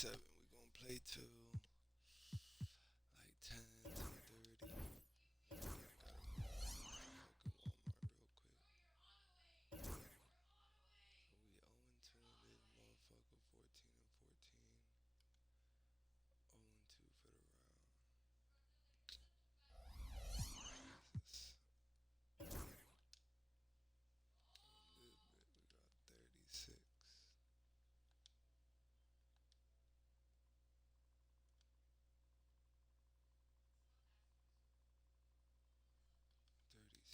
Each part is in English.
7. We're gonna play till like 10, 10:30. I gotta go fucking Walmart real quick. So we 0-2 in this motherfucker, 14-14. 0-2 for the round. Jesus. A little bit, we got 36.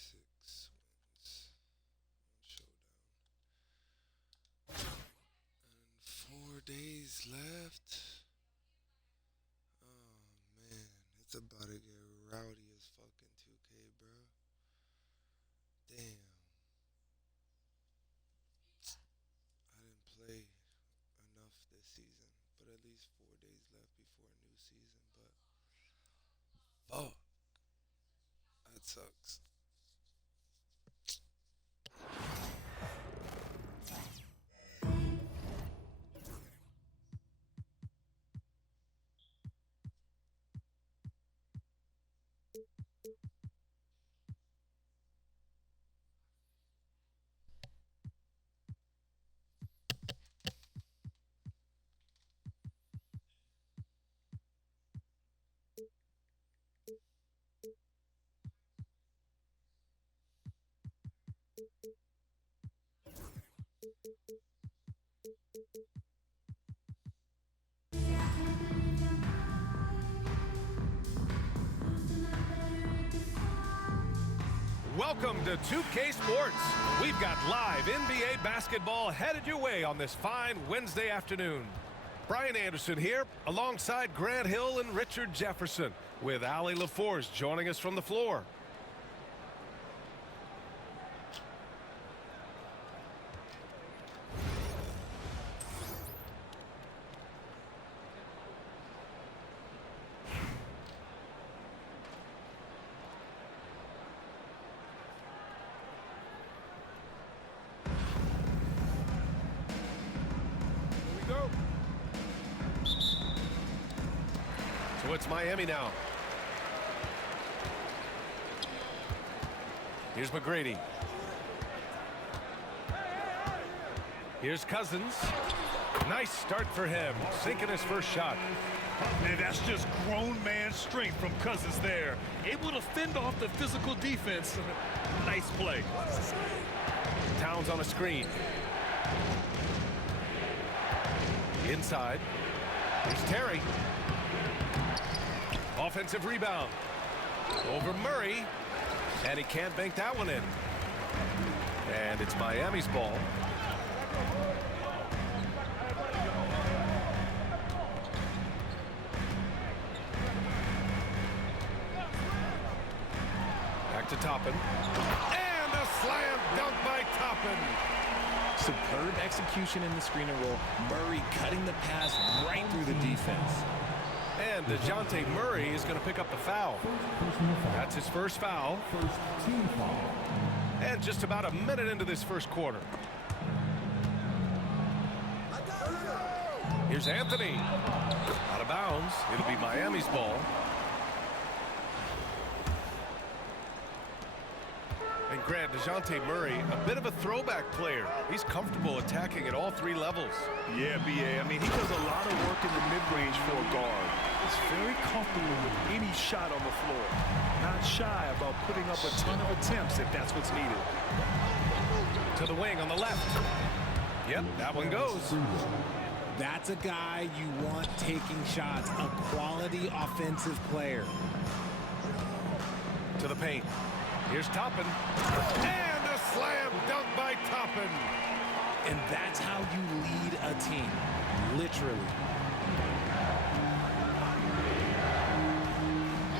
36 wins on Showdown. And 4 days left. Oh man, it's about to get rowdy as fucking 2K, bro. Damn. I didn't play enough this season, but at least 4 days left before a new season, but fuck. That sucks. Welcome to 2K Sports. We've got live NBA basketball headed your way on this fine Wednesday afternoon. Brian Anderson here, alongside Grant Hill and Richard Jefferson, with Ali LaForce joining us from the floor. So it's Miami now. Here's McGrady. Here's Cousins. Nice start for him, sinking his first shot. And that's just grown man strength from Cousins there. Able to fend off the physical defense. Nice play. Towns on a screen. Inside. Here's Terry. Offensive rebound. Over Murray. And he can't bank that one in. And it's Miami's ball. Back to Toppin. And a slam dunk by Toppin. Superb execution in the screen and roll. Murray cutting the pass right through the defense. And DeJounte Murray is going to pick up the foul. That's his first foul. First team foul. And just about a minute into this first quarter. Here's Anthony. Out of bounds. It'll be Miami's ball. And Grant, DeJounte Murray, a bit of a throwback player. He's comfortable attacking at all three levels. Yeah, B.A. I mean, he does a lot of work in the mid-range for a guard. He's very comfortable with any shot on the floor. Not shy about putting up a ton of attempts if that's what's needed. To the wing on the left. Yep, that one goes. That's a guy you want taking shots, a quality offensive player. To the paint. Here's Toppin. And a slam dunk by Toppin. And that's how you lead a team, literally.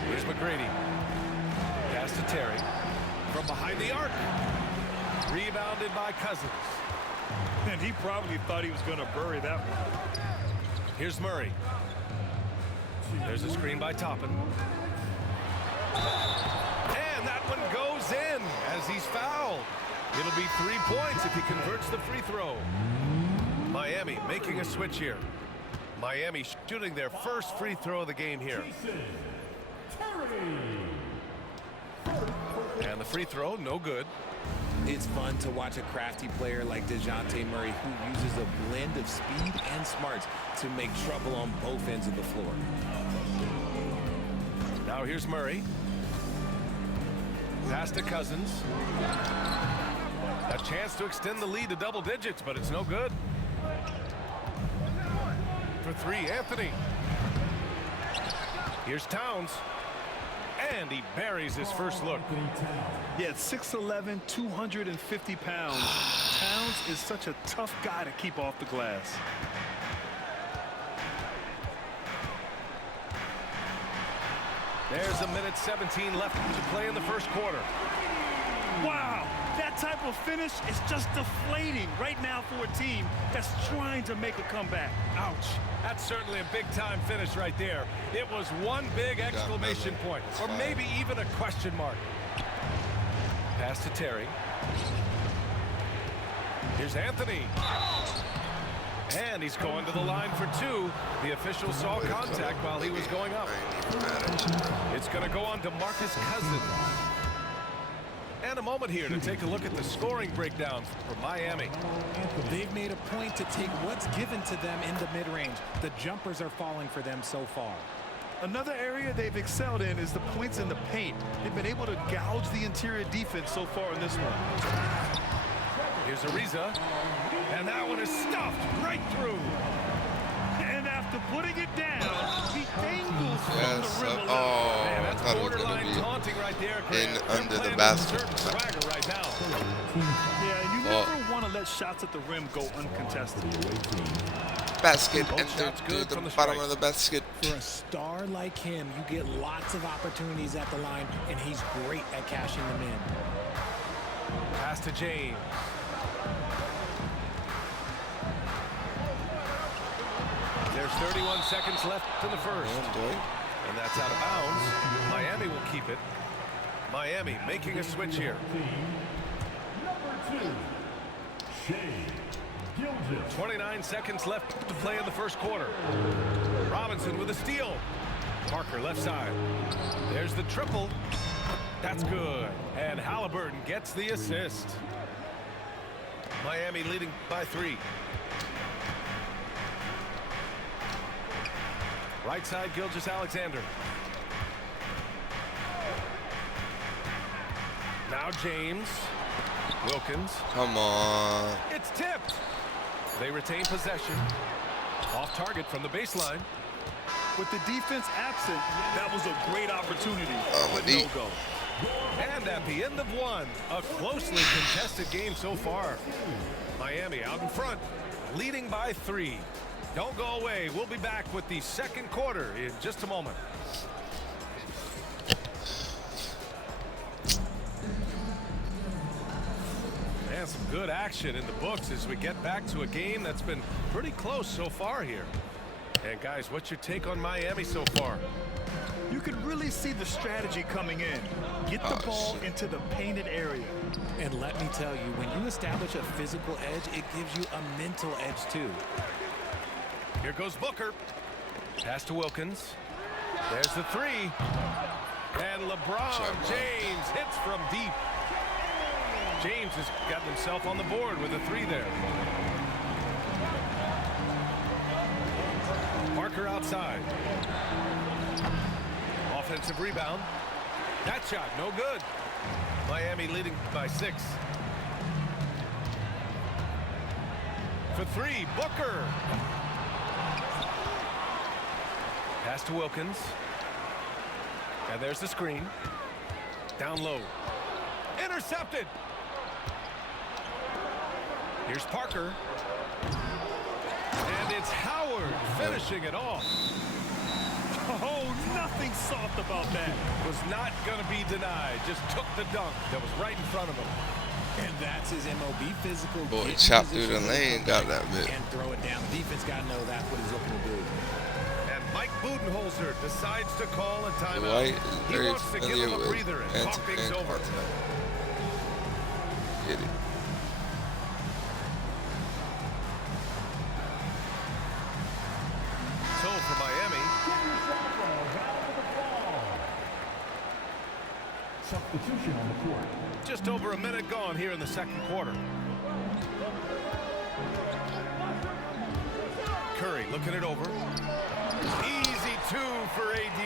Here's McGrady. Pass to Terry. From behind the arc. Rebounded by Cousins. And he probably thought he was going to bury that one. Here's Murray. There's a screen by Toppin. And that one goes in as he's fouled. It'll be 3 points if he converts the free throw. Miami making a switch here. Miami shooting their first free throw of the game here. And the free throw, no good. It's fun to watch a crafty player like DeJounte Murray who uses a blend of speed and smarts to make trouble on both ends of the floor. Now here's Murray. Pass to Cousins. A chance to extend the lead to double digits, but it's no good. For three, Anthony. Here's Towns. And he buries his first look. Yeah, 6'11", 250 pounds. Towns is such a tough guy to keep off the glass. There's a minute 17 left to play in the first quarter. Wow, that type of finish is just deflating right now for a team that's trying to make a comeback. Ouch. That's certainly a big-time finish right there. It was one big exclamation point, or maybe even a question mark. Pass to Terry. Here's Anthony. And he's going to the line for two. The official saw contact while he was going up. It's going to go on to Marcus Cousins. And a moment here to take a look at the scoring breakdown for Miami. They've made a point to take what's given to them in the mid-range. The jumpers are falling for them so far. Another area they've excelled in is the points in the paint. They've been able to gouge the interior defense so far in this one. Here's Ariza. And that one is stuffed right through. And after putting it down, he angles from Yes. the rim. Oh, Man, I that's thought it was borderline going to taunting right there, be in Grant. under They're the playing basket. with a certain swagger right now. Yeah, and you never want to let shots at the rim go uncontested. Basket Both and shots to good the from the bottom stripe. of the basket. For a star like him, you get lots of opportunities at the line, and he's great at cashing them in. Pass to James. There's 31 seconds left in the first. And that's out of bounds. Miami will keep it. Miami making a switch here. 29 seconds left to play in the first quarter. Robinson with a steal. Parker left side. There's the triple. That's good. And Halliburton gets the assist. Miami leading by 3. Right side, Gilgeous-Alexander. Now James. Wilkins. Come on. It's tipped. They retain possession. Off target from the baseline. With the defense absent, that was a great opportunity. But no go. And at the end of one, a closely contested game so far. Miami out in front, leading by 3. Don't go away. We'll be back with the second quarter in just a moment. And some good action in the books as we get back to a game that's been pretty close so far here. And guys, what's your take on Miami so far? You can really see the strategy coming in. Get the ball into the painted area. And let me tell you, when you establish a physical edge, it gives you a mental edge too. Here goes Booker. Pass to Wilkins. There's the 3. And LeBron James hits from deep. James has gotten himself on the board with a 3 there. Parker outside. Offensive rebound. That shot, no good. Miami leading by 6. For 3, Booker. Pass to Wilkins. And there's the screen. Down low. Intercepted. Here's Parker. And it's Howard finishing it off. Oh, nothing soft about that. Was not going to be denied. Just took the dunk that was right in front of him. And that's his MOB physical. Boy, chopped through the lane, got that bit. And throw it down. The defense got to know that's what he's looking to do. And Mike Budenholzer decides to call a timeout. White is He very wants to give familiar him a with breather and talk things hand-to-hand over. contact. Get it. Just over a minute gone here in the second quarter. Curry looking it over. Easy two for AD.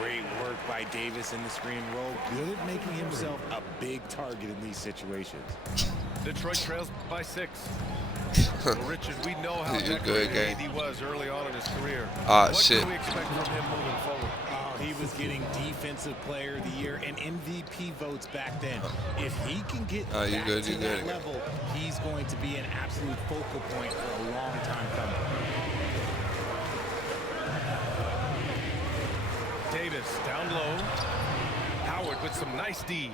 Great work by Davis in the screen roll. Good at making himself a big target in these situations. Detroit trails by 6. Well, Richard, we know how You're decorated good, gang. AD was early on in his career. Ah, What shit. can we expect from him moving forward? He was getting Defensive Player of the Year and MVP votes back then. If he can get Oh, you back good, to you that good. level, he's going to be an absolute focal point for a long time coming. Davis down low. Howard with some nice D.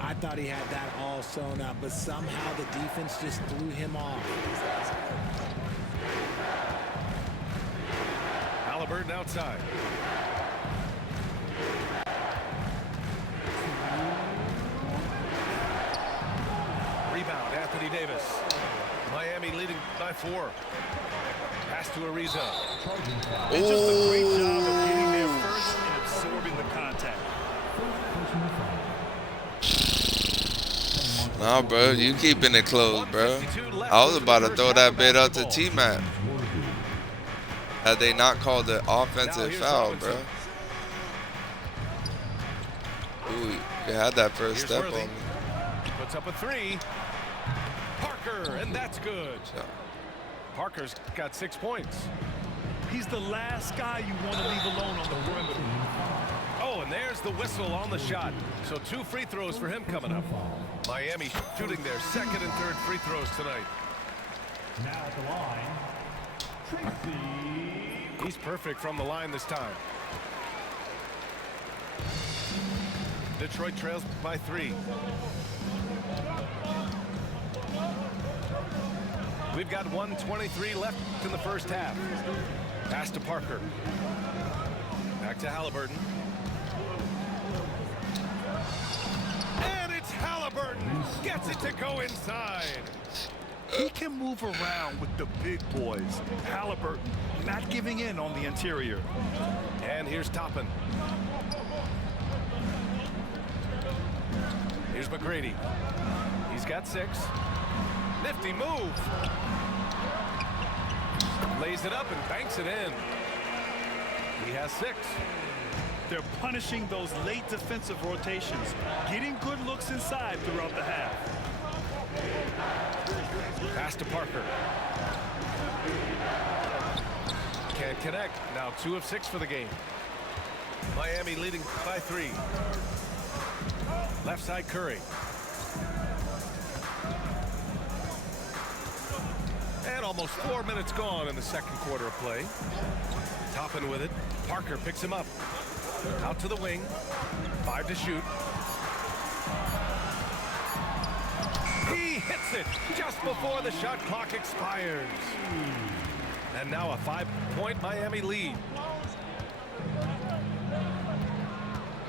I thought he had that all sewn up, but somehow the defense just threw him off. Halliburton outside. Rebound, Anthony Davis. Miami leading by 4. Pass to Ariza. And just a great job of getting there first and absorbing the contact. Nah, bro, you keeping it close, bro. I was about to throw that bit up to T-Mac. Had they not called the offensive foul, bro. Ooh, you had that first step on me. Puts up a 3. Parker, and that's good. Parker's got 6 points. He's the last guy you want to leave alone on the perimeter. Oh, and there's the whistle on the shot. So 2 free throws for him coming up. Miami shooting their second and third free throws tonight. Now at the line, Tracy. He's perfect from the line this time. Detroit trails by 3. We've got 1:23 left in the first half. Pass to Parker. Back to Halliburton. And it's Halliburton. Gets it to go inside. He can move around with the big boys. Halliburton not giving in on the interior. And here's Toppin. Here's McGrady. He's got 6. Nifty move. Lays it up and banks it in. He has 6. They're punishing those late defensive rotations, getting good looks inside throughout the half. Pass to Parker. Can't connect. Now 2 of 6 for the game. Miami leading by 3. Left side Curry. And almost 4 minutes gone in the second quarter of play. Toppin with it. Parker picks him up. Out to the wing. 5 to shoot. He hits it just before the shot clock expires. And now a 5-point Miami lead.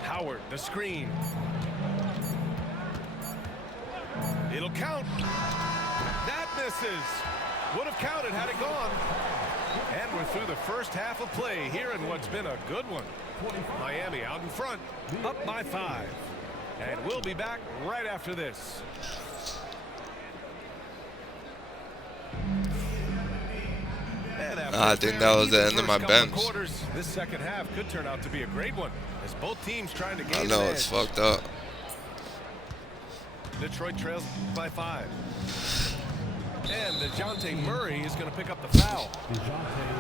Howard, the screen. It'll count. That misses. Would have counted had it gone. And we're through the first half of play here in what's been a good one. Miami out in front, up by 5. And we'll be back right after this. I think that was the end of my bench. This second half could turn out to be a great one as both teams trying to gain I know an it's edge. fucked up. Detroit trails by 5. And DeJounte Murray is going to pick up the foul.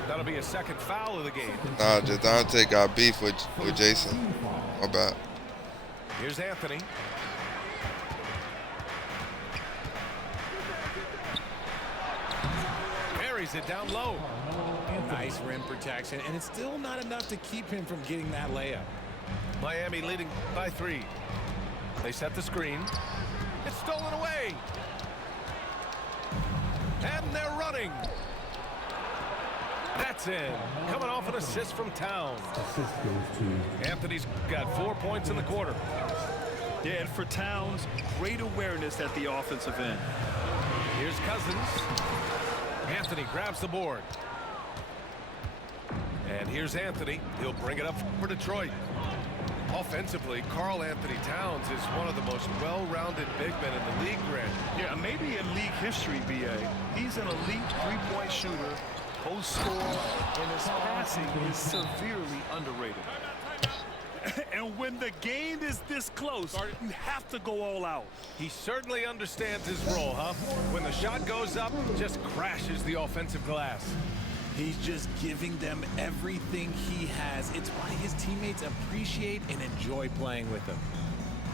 That'll be a second foul of the game. Nah, Dante got beef with Jason. My bad. Here's Anthony. Buries it down low. Nice rim protection, and it's still not enough to keep him from getting that layup. Miami leading by 3. They set the screen. It's stolen away. And they're running. That's in. Coming off an assist from Towns. Anthony's got 4 points in the quarter. Yeah, and for Towns, great awareness at the offensive end. Here's Cousins. Anthony grabs the board. And here's Anthony. He'll bring it up for Detroit. Offensively, Karl Anthony Towns is one of the most well-rounded big men in the league, Grant. Yeah, maybe in league history, BA. He's an elite three-point shooter, post scorer, and his passing is severely underrated. And when the game is this close, you have to go all out. He certainly understands his role, huh? When the shot goes up, just crashes the offensive glass. He's just giving them everything he has. It's why his teammates appreciate and enjoy playing with him.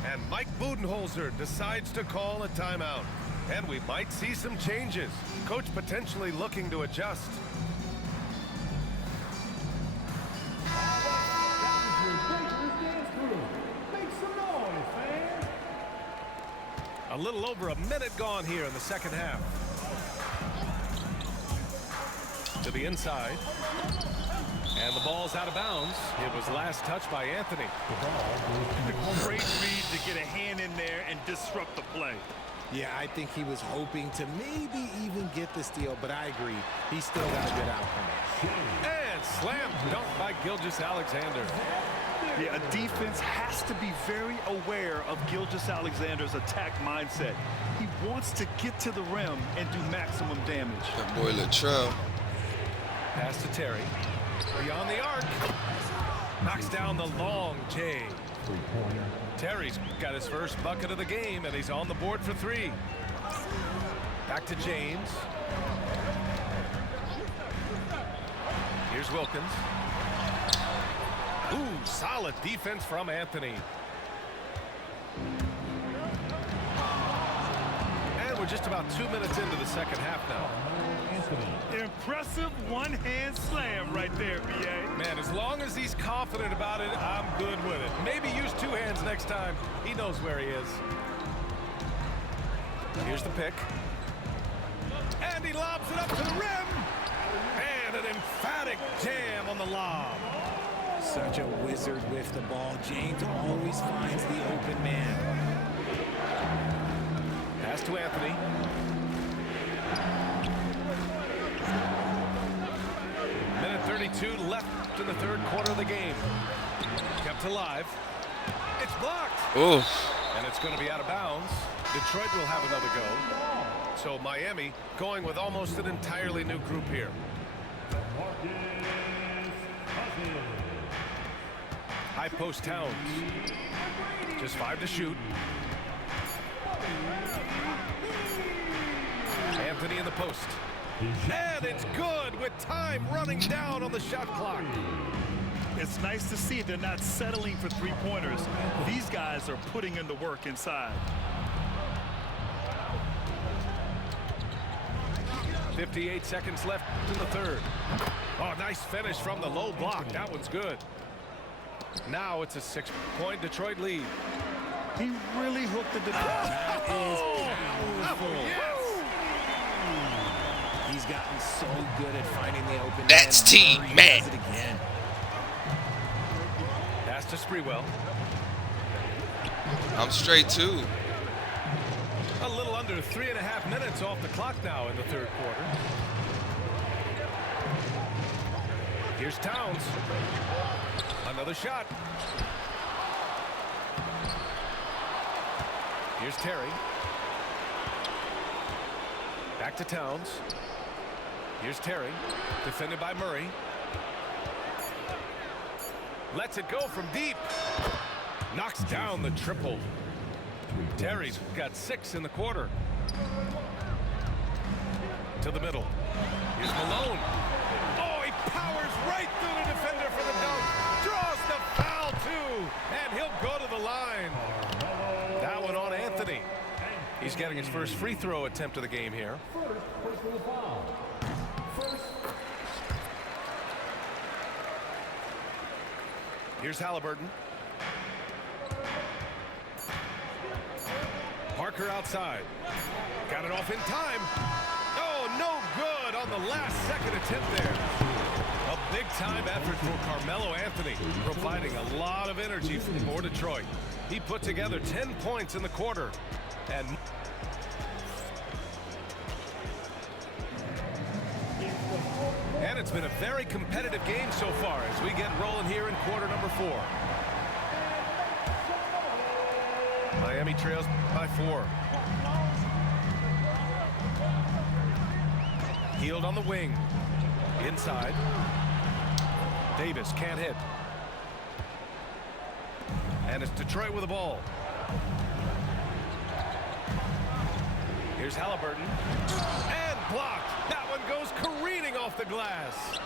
And Mike Budenholzer decides to call a timeout. And we might see some changes. Coach potentially looking to adjust. A little over a minute gone here in the second half. To the inside. And the ball's out of bounds. It was last touched by Anthony. Great read to get a hand in there and disrupt the play. Yeah, I think he was hoping to maybe even get the steal, but I agree. He still got a good outcome. And slam dunk by Gilgeous-Alexander. Yeah, a defense has to be very aware of Gilgeous-Alexander's attack mindset. He wants to get to the rim and do maximum damage. That boy Latrell. Pass to Terry. Beyond the arc. Knocks down the long J. Terry's got his first bucket of the game, and he's on the board for three. Back to James. Here's Wilkins. Ooh, solid defense from Anthony. And we're just about 2 minutes into the second half now. Impressive one-hand slam right there, BA. Man, as long as he's confident about it, I'm good with it. Maybe use two hands next time. He knows where he is. Here's the pick. And he lobs it up to the rim. And an emphatic jam on the lob. Such a wizard with the ball. James always finds the open man. Pass to Anthony. Minute 32 left in the third quarter of the game. Kept alive. It's blocked. Oh. And it's going to be out of bounds. Detroit will have another go. So Miami going with almost an entirely new group here. High post Towns. Just 5 to shoot. Anthony in the post. And it's good with time running down on the shot clock. It's nice to see they're not settling for three-pointers. These guys are putting in the work inside. 58 seconds left in the third. Oh, nice finish from the low block. That one's good. Now it's a 6-point Detroit lead. He really hooked the defense. That is powerful. Yes. He's gotten so good at finding the open. That's team, man. Does it again. Pass to Sprewell. I'm straight too. A little under 3.5 minutes off the clock now in the third quarter. Here's Towns. Another shot. Here's Terry. Back to Towns. Here's Terry. Defended by Murray. Lets it go from deep. Knocks down the triple. Terry's got 6 in the quarter. To the middle. Here's Malone. Oh, he powers right through the defender for the dunk. Draws the foul, too. And he'll go to the line. That one on Anthony. He's getting his first free throw attempt of the game here. Here's Halliburton. Parker outside. Got it off in time. Oh, no good on the last second attempt there. A big-time effort for Carmelo Anthony, providing a lot of energy for Detroit. He put together 10 points in the quarter. And it's been a very competitive game so far as we get rolling here in quarter number 4. Miami trails by 4. Healed on the wing. Inside. Davis can't hit. And it's Detroit with the ball. Here's Halliburton. And blocked. That one goes careening off the glass.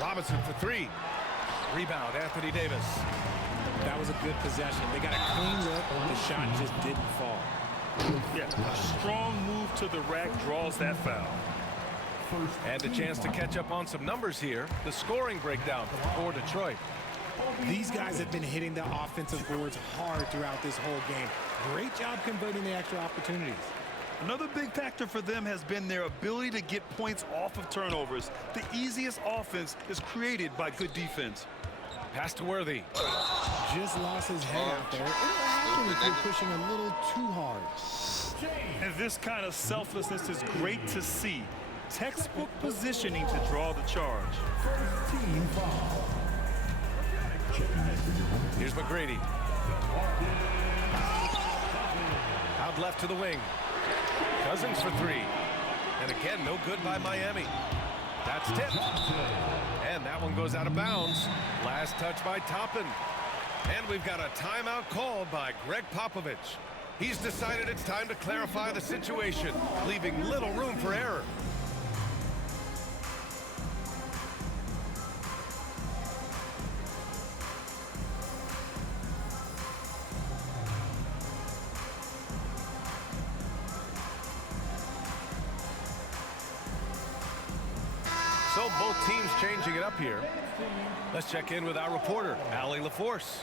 Robinson for 3. Rebound, Anthony Davis. That was a good possession. They got a clean look. The shot just didn't fall. Yeah, a strong move to the rack draws that foul. And a chance to catch up on some numbers here. The scoring breakdown for Detroit. These guys have been hitting the offensive boards hard throughout this whole game. Great job converting the extra opportunities. Another big factor for them has been their ability to get points off of turnovers. The easiest offense is created by good defense. Pass to Worthy. Just lost his head out there. It'll happen if you're pushing a little too hard. And this kind of selflessness is great to see. Textbook positioning to draw the charge. Team foul. Here's McGrady. Out left to the wing. Cousins for 3. And again, no good by Miami. That's tipped. And that one goes out of bounds. Last touch by Toppin. And we've got a timeout called by Greg Popovich. He's decided it's time to clarify the situation, leaving little room for error. So both teams changing it up here. Let's check in with our reporter, Allie LaForce.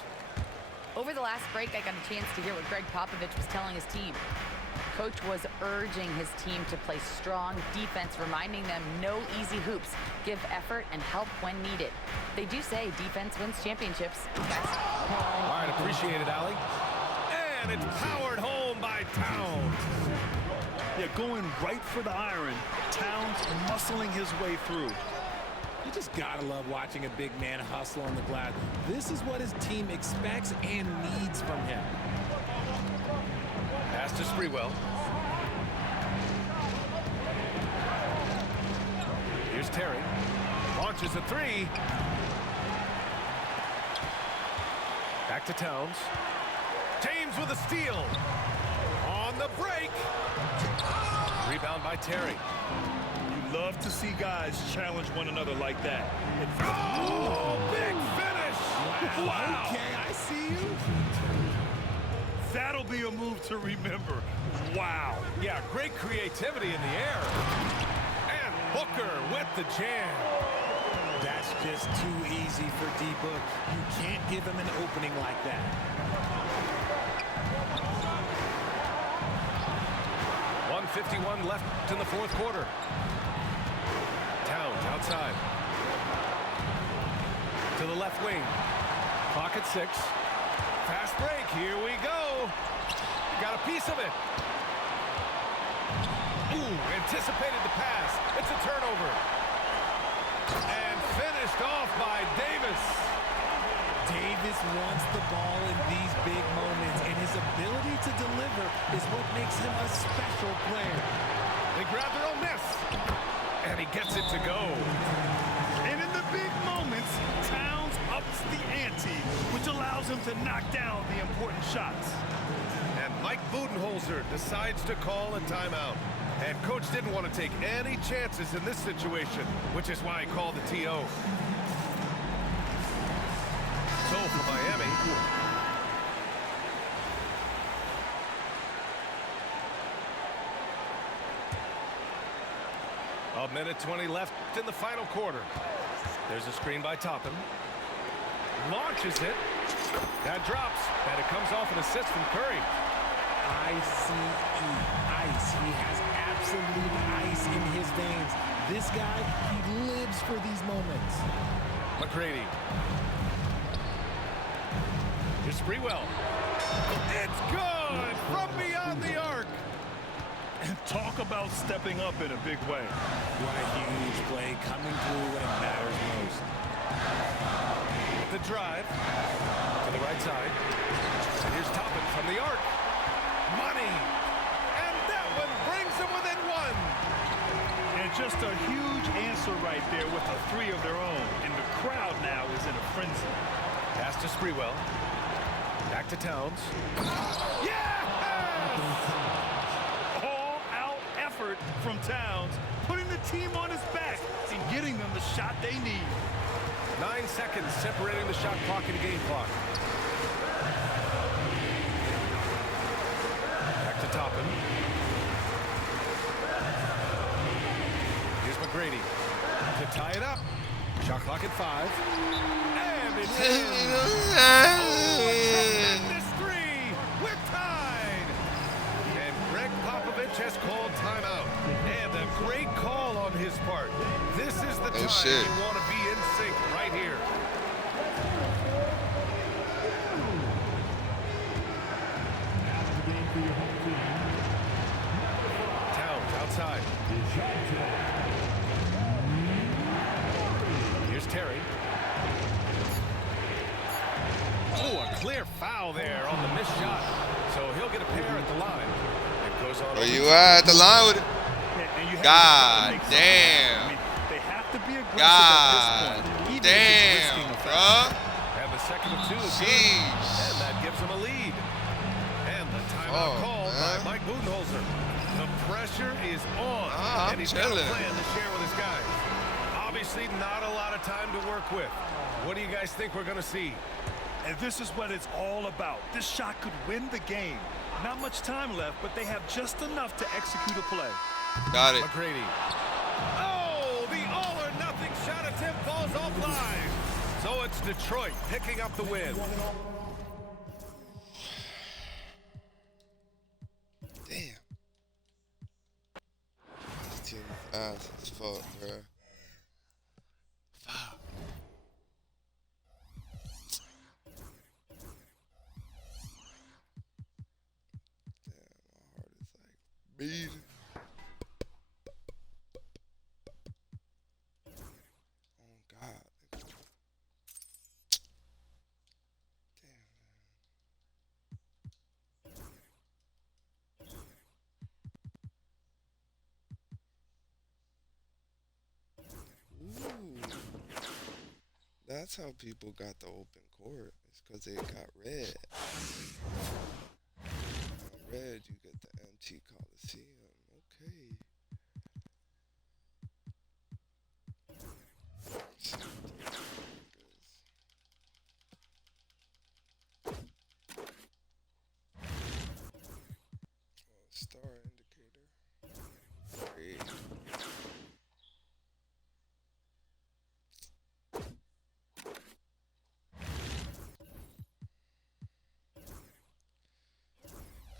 Over the last break, I got a chance to hear what Greg Popovich was telling his team. Coach was urging his team to play strong defense, reminding them no easy hoops, give effort, and help when needed. They do say defense wins championships. All right, appreciate it, Allie. And it's powered home by Towns. Yeah, going right for the iron. Towns muscling his way through. You just gotta love watching a big man hustle on the glass. This is what his team expects and needs from him. Pass to Sprewell. Here's Terry. Launches a 3. Back to Towns. James with a steal. On the break. Rebound by Terry. You love to see guys challenge one another like that. Oh, big finish. Wow. Okay, I see you. That'll be a move to remember. Wow. Yeah, great creativity in the air. And Booker with the jam. That's just too easy for D-Book. You can't give him an opening like that. 1:51 left in the fourth quarter. Towns outside. To the left wing. Clock at 6. Fast break. Here we go. Got a piece of it. Ooh, anticipated the pass. It's a turnover. And finished off by Davis. Davis wants the ball in these big moments, and his ability to deliver is what makes him a special player. They grab their own miss. And he gets it to go. And in the big moments, Towns ups the ante, which allows him to knock down the important shots. And Mike Budenholzer decides to call a timeout. And coach didn't want to take any chances in this situation, which is why he called the TO. So for Miami, a minute 20 left in the final quarter. There's a screen by Toppin. Launches it. That drops. And it comes off an assist from Curry. ICE, ice. He has absolute ice in his veins. This guy, he lives for these moments. McGrady. Here's Sprewell. It's good from beyond the arc. And talk about stepping up in a big way. What a huge play coming through when it matters most. The drive to the right side. And here's Toppin from the arc. money. And that one brings them within one. And just a huge answer right there with a 3 of their own. And the crowd now is in a frenzy. Pass to Sprewell. Back to Towns. Yes! All-out effort from Towns, putting the team on his back and getting them the shot they need. 9 seconds separating the shot clock and the game clock. Back to Toppin. Here's McGrady to tie it up. Shot clock at 5. And it's in. Oh, a tremendous 3. We're tied. And Greg Popovich has called timeout. And a great call on his part. This is the time you want to be in sync right here. Towns outside. Here's Terry. Oh, a clear foul there on the missed shot. So he'll get a pair at the line. It goes on. Where you at the line with it? God I damn. mean, they have to be aggressive God at this point. damn, bro. And the second of 2 is good. Jeez. And that gives them a lead. And the timeout called by Mike Budenholzer. The pressure is on. I'm and he's got a chilling. plan to share with his guys. Obviously not a lot of time to work with. What do you guys think we're going to see? And this is what it's all about. This shot could win the game. Not much time left, but they have just enough to execute a play. Got it. McGrady. Oh, the all-or-nothing shot attempt falls offline. So it's Detroit picking up the win. Damn. This team is ass as fuck, bro. Fuck. Damn, my heart is like beating. Oh God. Damn. Ooh. That's how people got the open court. It's because they got red. On red, you get the MT Coliseum. Okay. Star indicator. Great.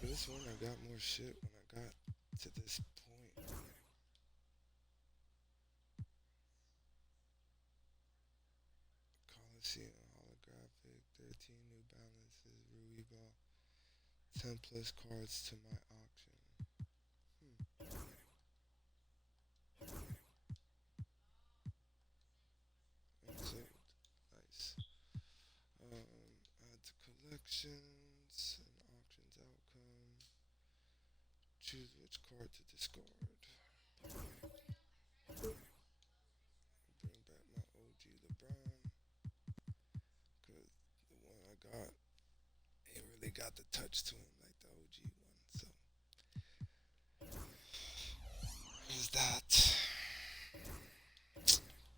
This one I got more shit when I got to this point. Coliseum holographic, 13 New Balances, Rui Ball, 10 plus cards to my auction. That's it. Nice. Add to collections and auctions outcome. Choose which card to discard. Bring back my OG LeBron. Because the one I got ain't really got the touch to him like the OG one. So, here's that.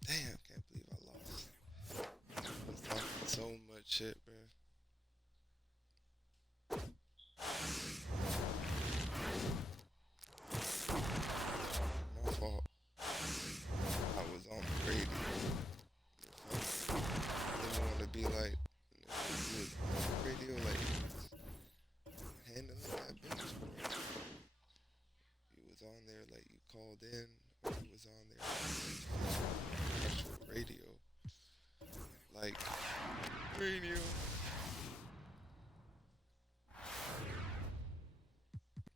Damn, can't believe I lost. I was talking so much shit, bro. My fault. I was on the radio. I didn't want to be like, you was on the radio, like, handling that bitch, bro. You was on there, like, you called in, or you was on there, actual radio. Like, radio.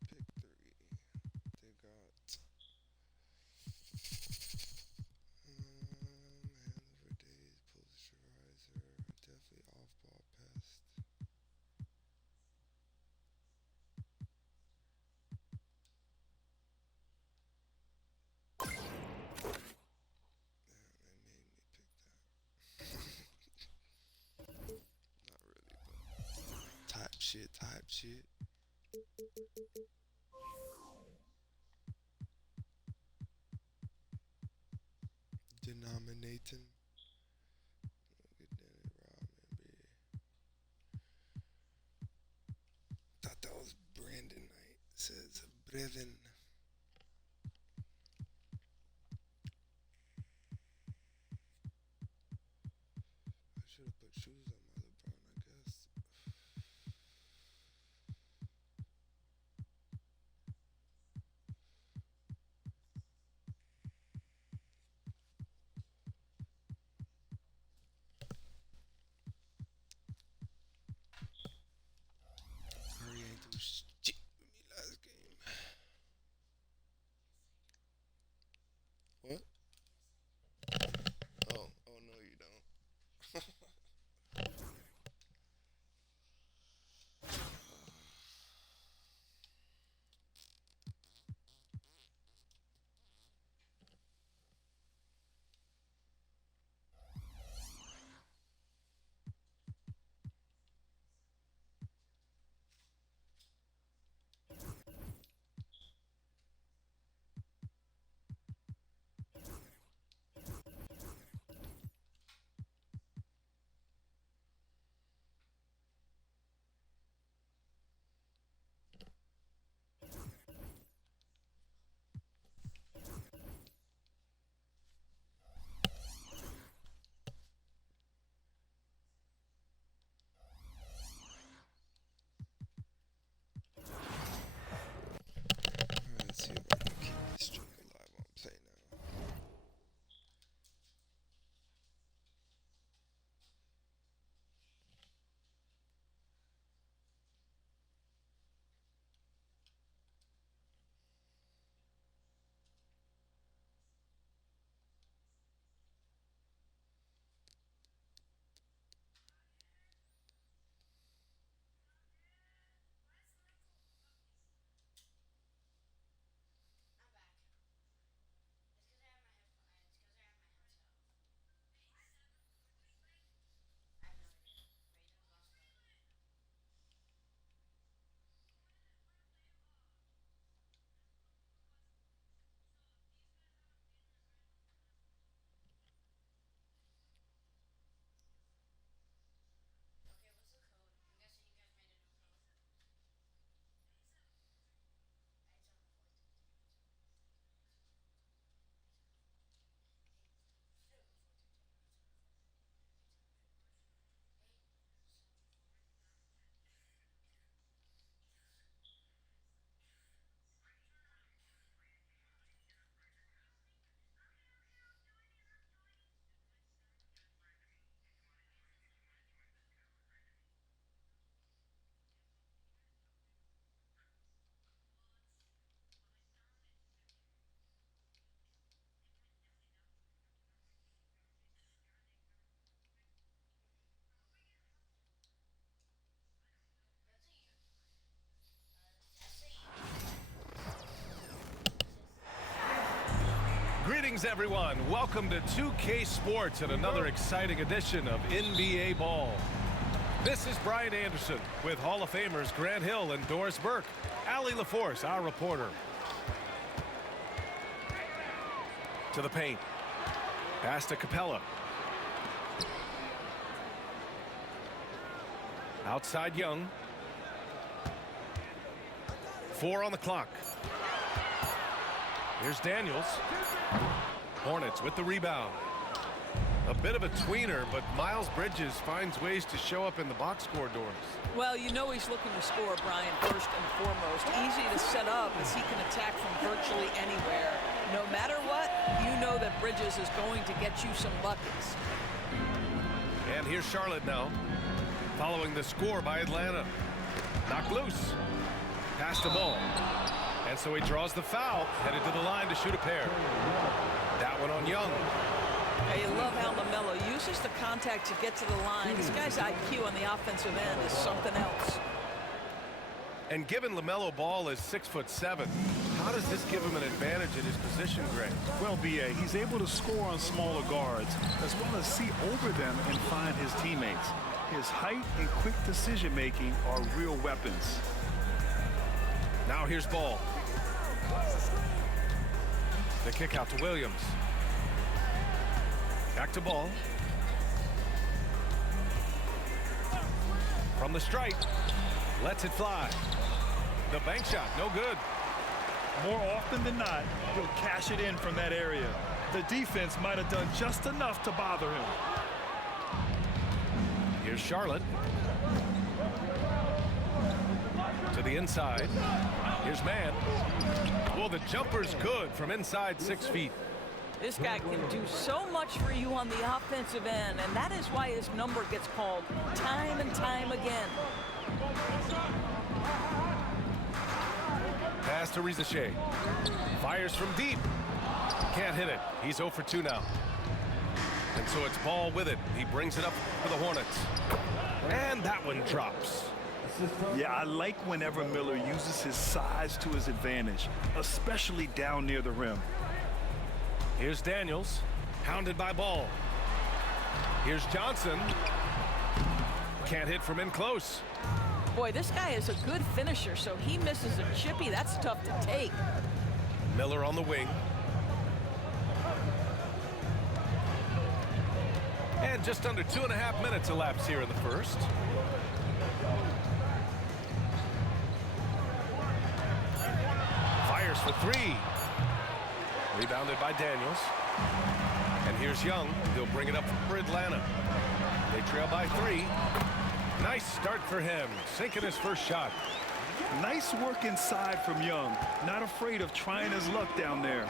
Pick 3. They got handle for days, posterizer, definitely off ball pest. shit. Denominating. Look at that, Robin, baby. Thought that was Brandon Knight. It says Brevin. I should have put shoes on my LeBron, I guess. Curry ain't do shit with me last game. What? Oh no, you don't. Alright, let's see if I can keep this streak alive on play now. Greetings, everyone. Welcome to 2K Sports and another exciting edition of NBA Ball. This is Brian Anderson with Hall of Famers Grant Hill and Doris Burke. Allie LaForce, our reporter. To the paint. Pass to Capella. Outside Young. 4 on the clock. Here's Daniels. Hornets with the rebound. A bit of a tweener, but Miles Bridges finds ways to show up in the box score, Doris. Well, you know he's looking to score, Brian, first and foremost. Easy to set up as he can attack from virtually anywhere. No matter what, you know that Bridges is going to get you some buckets. And here's Charlotte now, following the score by Atlanta. Knocked loose. Pass the ball. And so he draws the foul, headed to the line to shoot a pair. That one on Young. I love how LaMelo uses the contact to get to the line. This guy's IQ on the offensive end is something else. And given LaMelo Ball is 6'7", how does this give him an advantage at his position, Greg? Well, B.A., he's able to score on smaller guards as well as see over them and find his teammates. His height and quick decision-making are real weapons. Now here's ball. The kick out to Williams. Back to ball. From the stripe. Lets it fly. The bank shot, no good. More often than not, he'll cash it in from that area. The defense might have done just enough to bother him. Here's Charlotte. To the inside. Here's Mann. Well, the jumper's good from inside 6 feet. This guy can do so much for you on the offensive end, and that is why his number gets called time and time again. Pass to Rizachet. Fires from deep. Can't hit it. He's 0 for 2 now. And so it's Ball with it. He brings it up for the Hornets. And that one drops. Yeah, I like whenever Miller uses his size to his advantage, especially down near the rim. Here's Daniels, hounded by Ball. Here's Johnson. Can't hit from in close. Boy, this guy is a good finisher, so he misses a chippy. That's tough to take. Miller on the wing. And just under 2.5 minutes elapsed here in the first. Fires for 3. Rebounded by Daniels. And here's Young. He'll bring it up for Atlanta. They trail by 3. Nice start for him, sinking his first shot. Nice work inside from Young. Not afraid of trying his luck down there.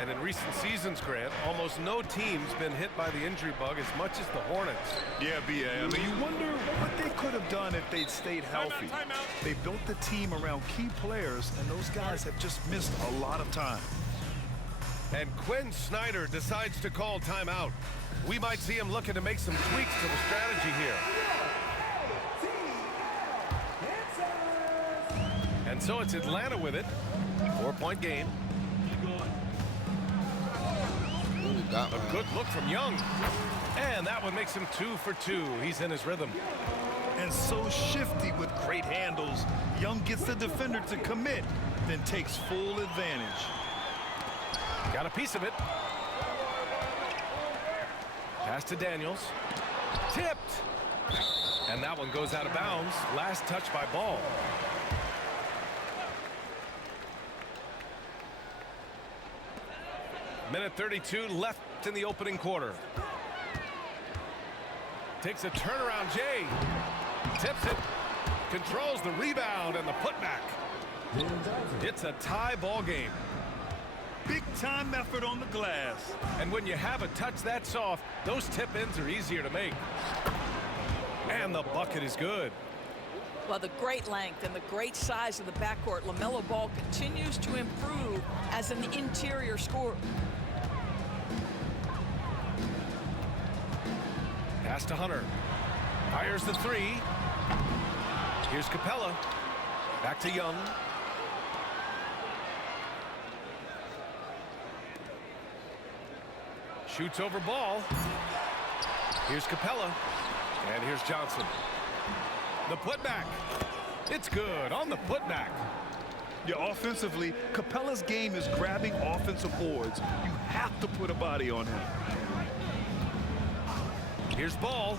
And in recent seasons, Grant, almost no team's been hit by the injury bug as much as the Hornets. Yeah, B.A. I mean, you wonder what they could have done if they'd stayed healthy. They built the team around key players, and those guys have just missed a lot of time. And Quinn Snyder decides to call timeout. We might see him looking to make some tweaks to the strategy here. And so it's Atlanta with it. 4-point game. A good look from Young. And that one makes him 2 for 2. He's in his rhythm. And so shifty with great handles. Young gets the defender to commit, then takes full advantage. Got a piece of it. Pass to Daniels. Tipped. And that one goes out of bounds. Last touch by Ball. Minute 32 left in the opening quarter. Takes a turnaround, Jay. Tips it. Controls the rebound and the putback. It's a tie ball game. Big time effort on the glass. And when you have a touch that soft, those tip-ins are easier to make. And the bucket is good. Well, the great length and the great size of the backcourt, LaMelo Ball continues to improve as an interior scorer. Pass to Hunter. Fires the 3. Here's Capella. Back to Young. Shoots over Ball. Here's Capella. And here's Johnson. The putback. It's good on the putback. Yeah, offensively, Capella's game is grabbing offensive boards. You have to put a body on him. Here's Ball.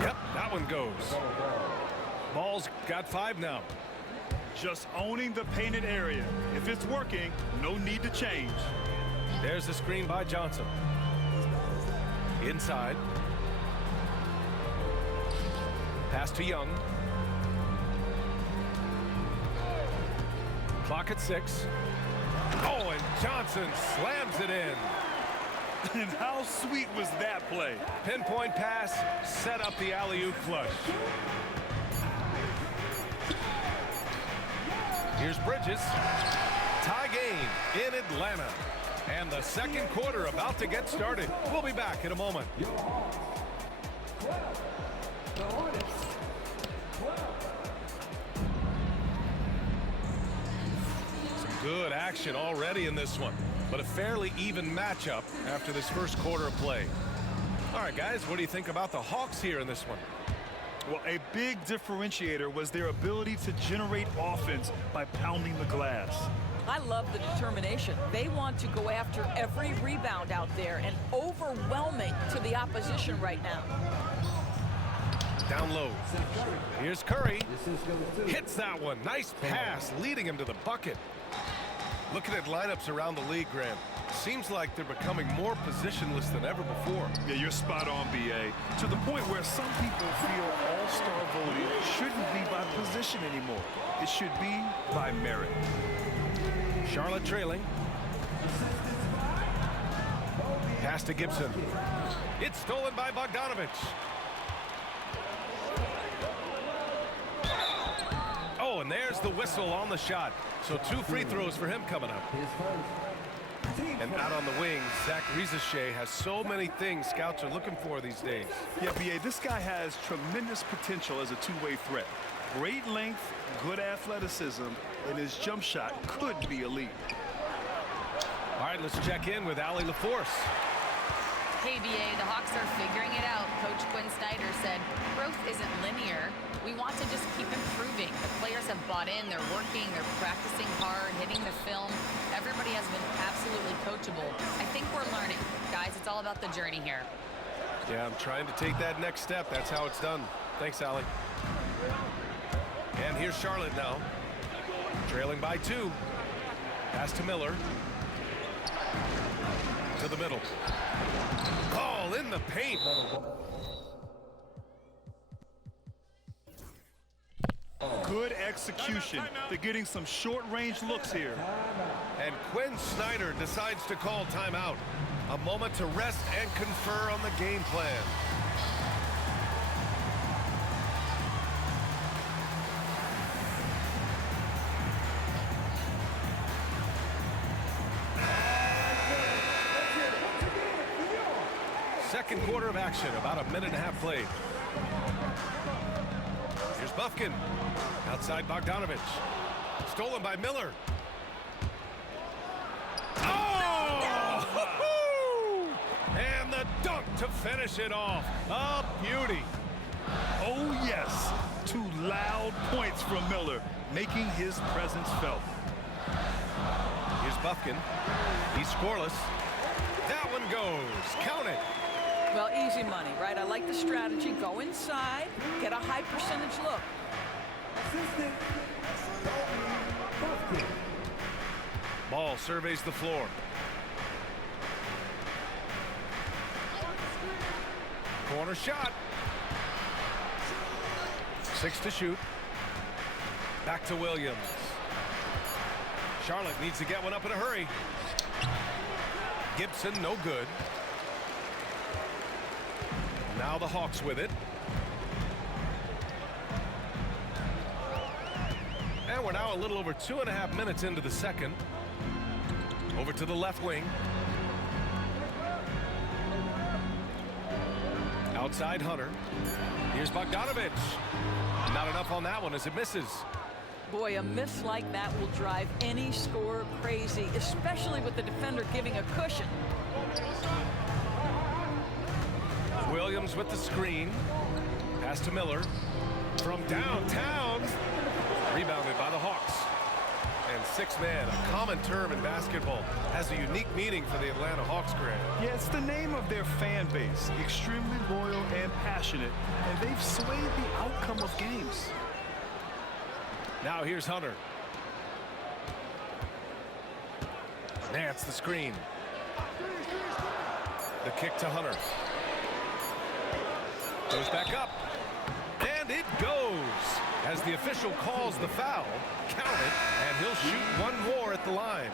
Yep, that one goes. Ball's got 5 now. Just owning the painted area. If it's working, no need to change. There's the screen by Johnson. Inside. Pass to Young. Clock at 6. Oh, and Johnson slams it in. And how sweet was that play? Pinpoint pass, set up the alley-oop flush. Here's Bridges. Tie game in Atlanta. And the second quarter about to get started. We'll be back in a moment. Some good action already in this one, but a fairly even matchup after this first quarter of play. All right, guys, what do you think about the Hawks here in this one? Well, a big differentiator was their ability to generate offense by pounding the glass. I love the determination. They want to go after every rebound out there and overwhelming to the opposition right now. Down low. Here's Curry. Hits that one. Nice pass, leading him to the bucket. Looking at lineups around the league, Grant, seems like they're becoming more positionless than ever before. Yeah, you're spot on, B.A. To the point where some people feel all-star voting shouldn't be by position anymore. It should be by merit. Charlotte trailing. Pass to Gibson. It's stolen by Bogdanovich. Oh, and there's the whistle on the shot. So 2 free throws for him coming up. And out on the wing, Zach Rizachet has so many things scouts are looking for these days. Yeah, B.A., this guy has tremendous potential as a two-way threat. Great length, good athleticism, and his jump shot could be elite. All right, let's check in with Allie LaForce. Hey, BA, the Hawks are figuring it out. Coach Quinn Snyder said, growth isn't linear. We want to just keep improving. The players have bought in, they're working, they're practicing hard, hitting the film. Everybody has been absolutely coachable. I think we're learning. Guys, it's all about the journey here. Yeah, I'm trying to take that next step. That's how it's done. Thanks, Allie. And here's Charlotte now. Trailing by 2. Pass to Miller. To the middle. Call in the paint. Good execution. They're getting some short-range looks here. And Quinn Snyder decides to call timeout. A moment to rest and confer on the game plan. Second quarter of action, about a minute and a half played. Here's Bufkin. Outside Bogdanovich. Stolen by Miller. Oh! And the dunk to finish it off. A beauty. Oh, yes. 2 loud points from Miller, making his presence felt. Here's Bufkin. He's scoreless. That one goes. Count it. Well, easy money, right? I like the strategy. Go inside, get a high percentage look. Ball surveys the floor. Corner shot. 6 to shoot. Back to Williams. Charlotte needs to get one up in a hurry. Gibson, no good. Now the Hawks with it. And we're now a little over 2.5 minutes into the second. Over to the left wing. Outside Hunter. Here's Bogdanovich. Not enough on that one as it misses. Boy, a miss like that will drive any scorer crazy, especially with the defender giving a cushion. Williams with the screen. Pass to Miller. From downtown. Rebounded by the Hawks. And 6-man, a common term in basketball, has a unique meaning for the Atlanta Hawks, Grant. Yeah, it's the name of their fan base. Extremely loyal and passionate, and they've swayed the outcome of games. Now here's Hunter. Nance the screen. The kick to Hunter. Goes back up. And it goes. As the official calls the foul, count it, and he'll shoot one more at the line.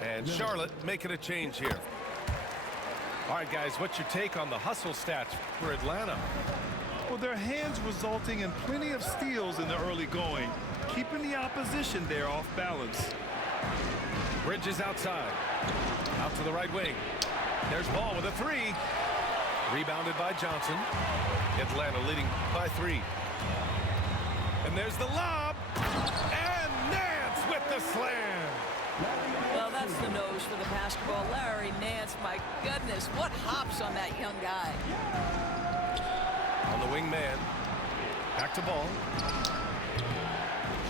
And Charlotte making a change here. All right, guys, what's your take on the hustle stats for Atlanta? Well, their hands resulting in plenty of steals in the early going, keeping the opposition there off balance. Bridges outside. Out to the right wing. There's Ball with a 3. Rebounded by Johnson. Atlanta leading by 3. And there's the lob. And Nance with the slam. Well, that's the nose for of the basketball. Larry Nance, my goodness, what hops on that young guy. On the wing man. Back to ball.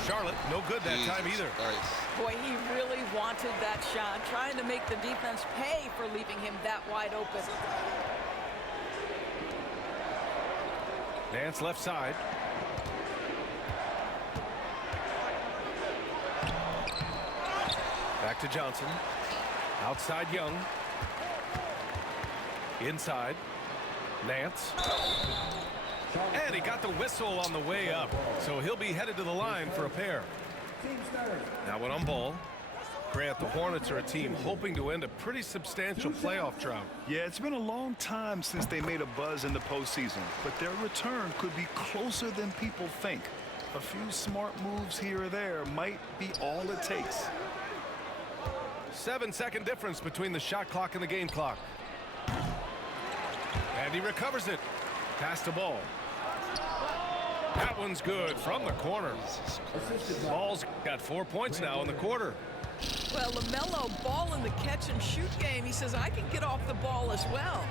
Charlotte, no good that time either. Nice. Boy, he really wanted that shot, trying to make the defense pay for leaving him that wide open. Nance left side. Back to Johnson. Outside Young. Inside. Nance. And he got the whistle on the way up. So he'll be headed to the line for a pair. Now when on ball. Grant, the Hornets are a team hoping to end a pretty substantial playoff drought. Yeah, it's been a long time since they made a buzz in the postseason, but their return could be closer than people think. A few smart moves here or there might be all it takes. 7-second difference between the shot clock and the game clock. And he recovers it. Pass the ball. That one's good from the corner. Ball's got 4 points now in the quarter. Well, LaMelo, ball in the catch and shoot game. He says, I can get off the ball as well.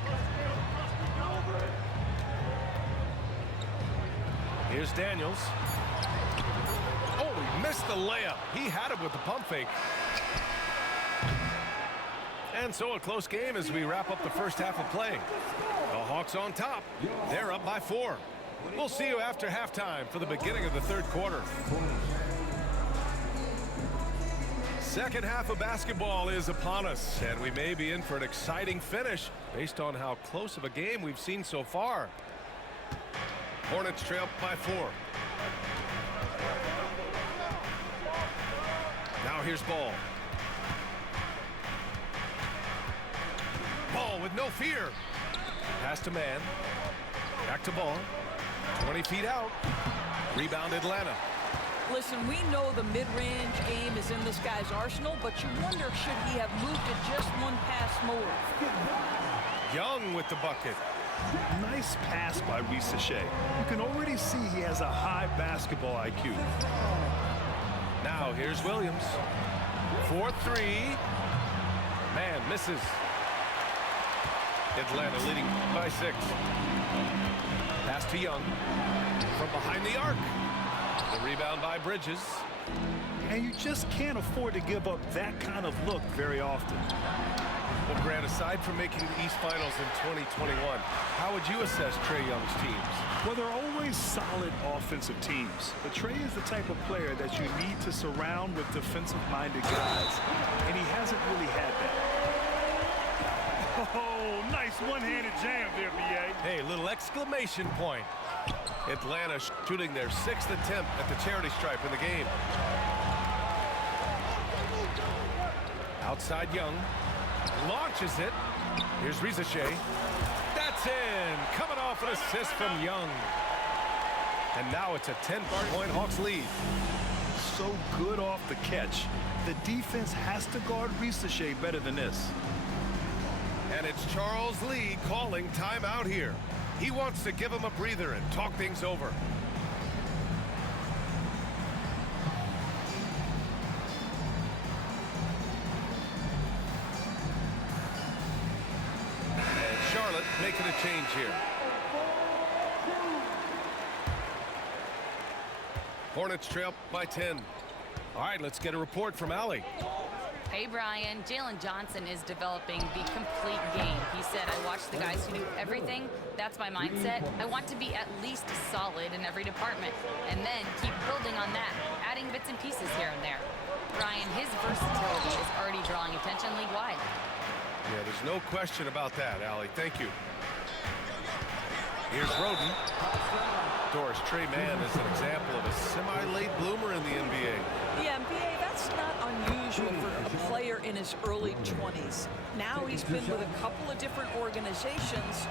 Here's Daniels. Oh, he missed the layup. He had it with the pump fake. And so a close game as we wrap up the first half of play. The Hawks on top. They're up by 4. We'll see you after halftime for the beginning of the third quarter. Second half of basketball is upon us, and we may be in for an exciting finish based on how close of a game we've seen so far. Hornets trail by 4. Now here's Ball. Ball with no fear. Pass to man. Back to Ball. 20 feet out. Rebound Atlanta. Listen, we know the mid-range game is in this guy's arsenal, but you wonder, should he have moved it just one pass more? Young with the bucket. Nice pass by Shea. You can already see he has a high basketball IQ. Now here's Williams. 4-3. Man misses. Atlanta leading by 6. Pass to Young. From behind the arc. The rebound by Bridges. And you just can't afford to give up that kind of look very often. Well, Grant, aside from making the East Finals in 2021, how would you assess Trae Young's teams? Well, they're always solid offensive teams. But Trae is the type of player that you need to surround with defensive-minded guys. And he hasn't really had that. Oh, nice one-handed jam there, B.A. Hey, little exclamation point. Atlanta shooting their 6th attempt at the charity stripe in the game. Outside Young. Launches it. Here's Shea. That's in. Coming off an assist from Young. And now it's a 10-point Hawks lead. So good off the catch. The defense has to guard Shea better than this. And it's Charles Lee calling timeout here. He wants to give him a breather and talk things over. And Charlotte making a change here. Hornets trail by 10. All right, let's get a report from Allie. Hey, Brian. Jalen Johnson is developing the complete game. He said, I watched the guys who do everything. That's my mindset. I want to be at least solid in every department and then keep building on that, adding bits and pieces here and there. Brian, his versatility is already drawing attention league-wide. Yeah, there's no question about that, Allie. Thank you. Here's Roden. Doris, Trae Mann is an example of a semi-late bloomer in the NBA. Yeah, NBA, that's not unusual for a player in his early 20s. Now he's been with a couple of different organizations.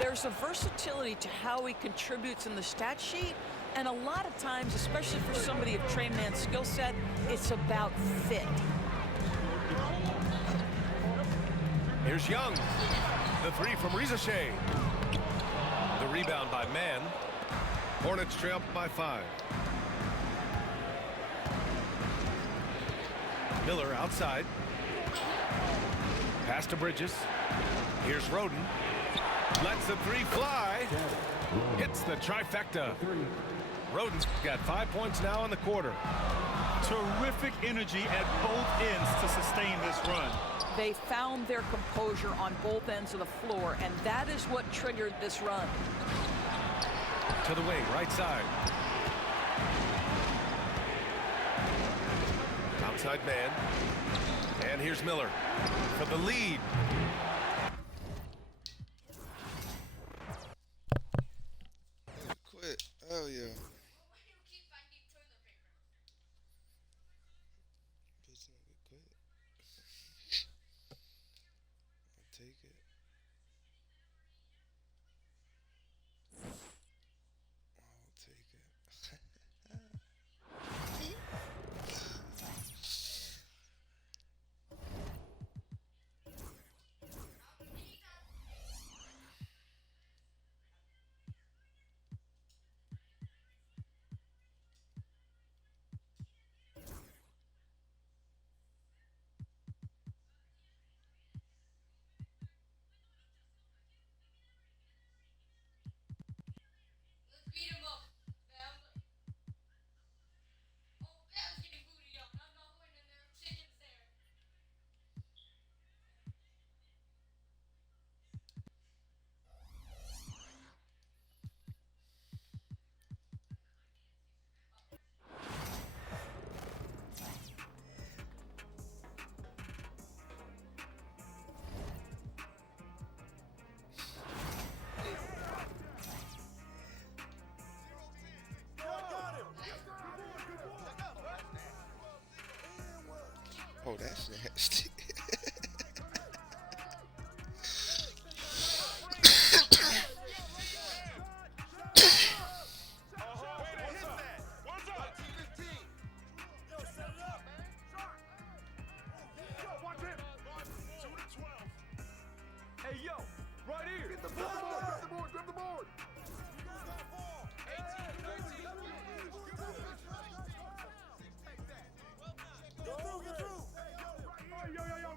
There's a versatility to how he contributes in the stat sheet, and a lot of times, especially for somebody of Trae Mann's skill set, it's about fit. Here's Young. The 3 from Shea. The rebound by Mann. Hornets trail by 5. Miller outside. Pass to Bridges. Here's Roden. Lets the three fly. Hits the trifecta. Roden's got 5 points now in the quarter. Terrific energy at both ends to sustain this run. They found their composure on both ends of the floor, and that is what triggered this run. To the wing, right side. Outside man. And here's Miller for the lead. Quit. Oh, yeah. Bitch, nigga, quit. I'll take it. I'll take it. Oh, that's nasty. Hey, yo, right here. Grab the board, grab the board. Get through. Hey, yo,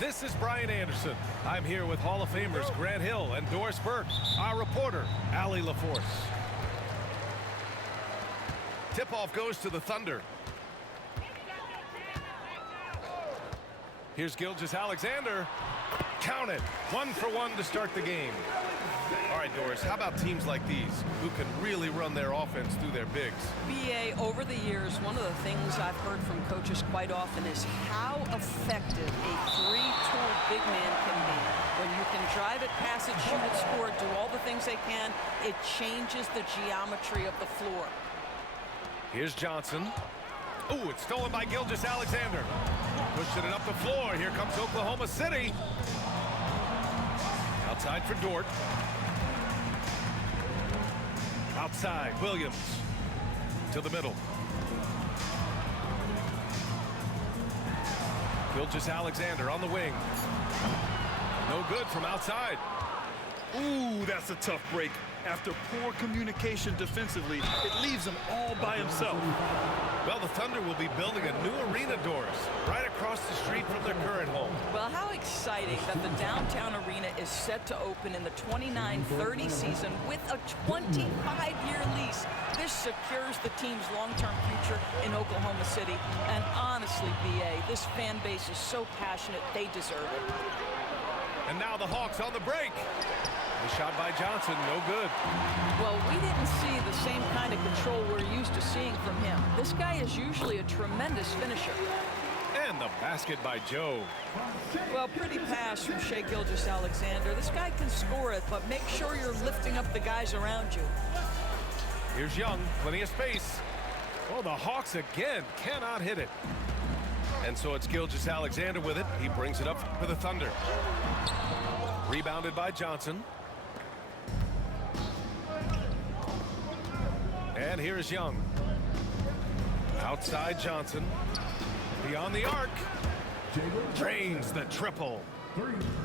This is Brian Anderson. I'm here with Hall of Famers Grant Hill and Doris Burke, our reporter, Allie LaForce. Tip-off goes to the Thunder. Here's Gilgeous-Alexander. Count it. 1 for 1 to start the game. All right, Doris, how about teams like these who can really run their offense through their bigs? BA, over the years, one of the things I've heard from coaches quite often is how effective a three-tool big man can be. When you can drive it, pass it, shoot it, score it, do all the things they can, it changes the geometry of the floor. Here's Johnson. Ooh, it's stolen by Gilgeous-Alexander. Pushing it up the floor. Here comes Oklahoma City. Outside for Dort. Outside, Williams. To the middle. Gilgeous-Alexander on the wing. No good from outside. Ooh, that's a tough break. After poor communication defensively, it leaves him all by himself. Well, the Thunder will be building a new arena, Doris, right across the street from their current home. Well, how exciting that the downtown arena is set to open in the 29-30 season with a 25-year lease. This secures the team's long-term future in Oklahoma City. And honestly, BA, this fan base is so passionate, they deserve it. And now the Hawks on the break. The shot by Johnson, no good. Well, we didn't see the same kind of control we're used to seeing from him. This guy is usually a tremendous finisher. And the basket by Joe. Well, pretty pass from Shai Gilgeous-Alexander. This guy can score it, but make sure you're lifting up the guys around you. Here's Young, plenty of space. Oh, the Hawks again cannot hit it. And so it's Gilgeous-Alexander with it. He brings it up for the Thunder. Rebounded by Johnson. And here is Young. Outside Johnson. Beyond the arc. Drains the triple.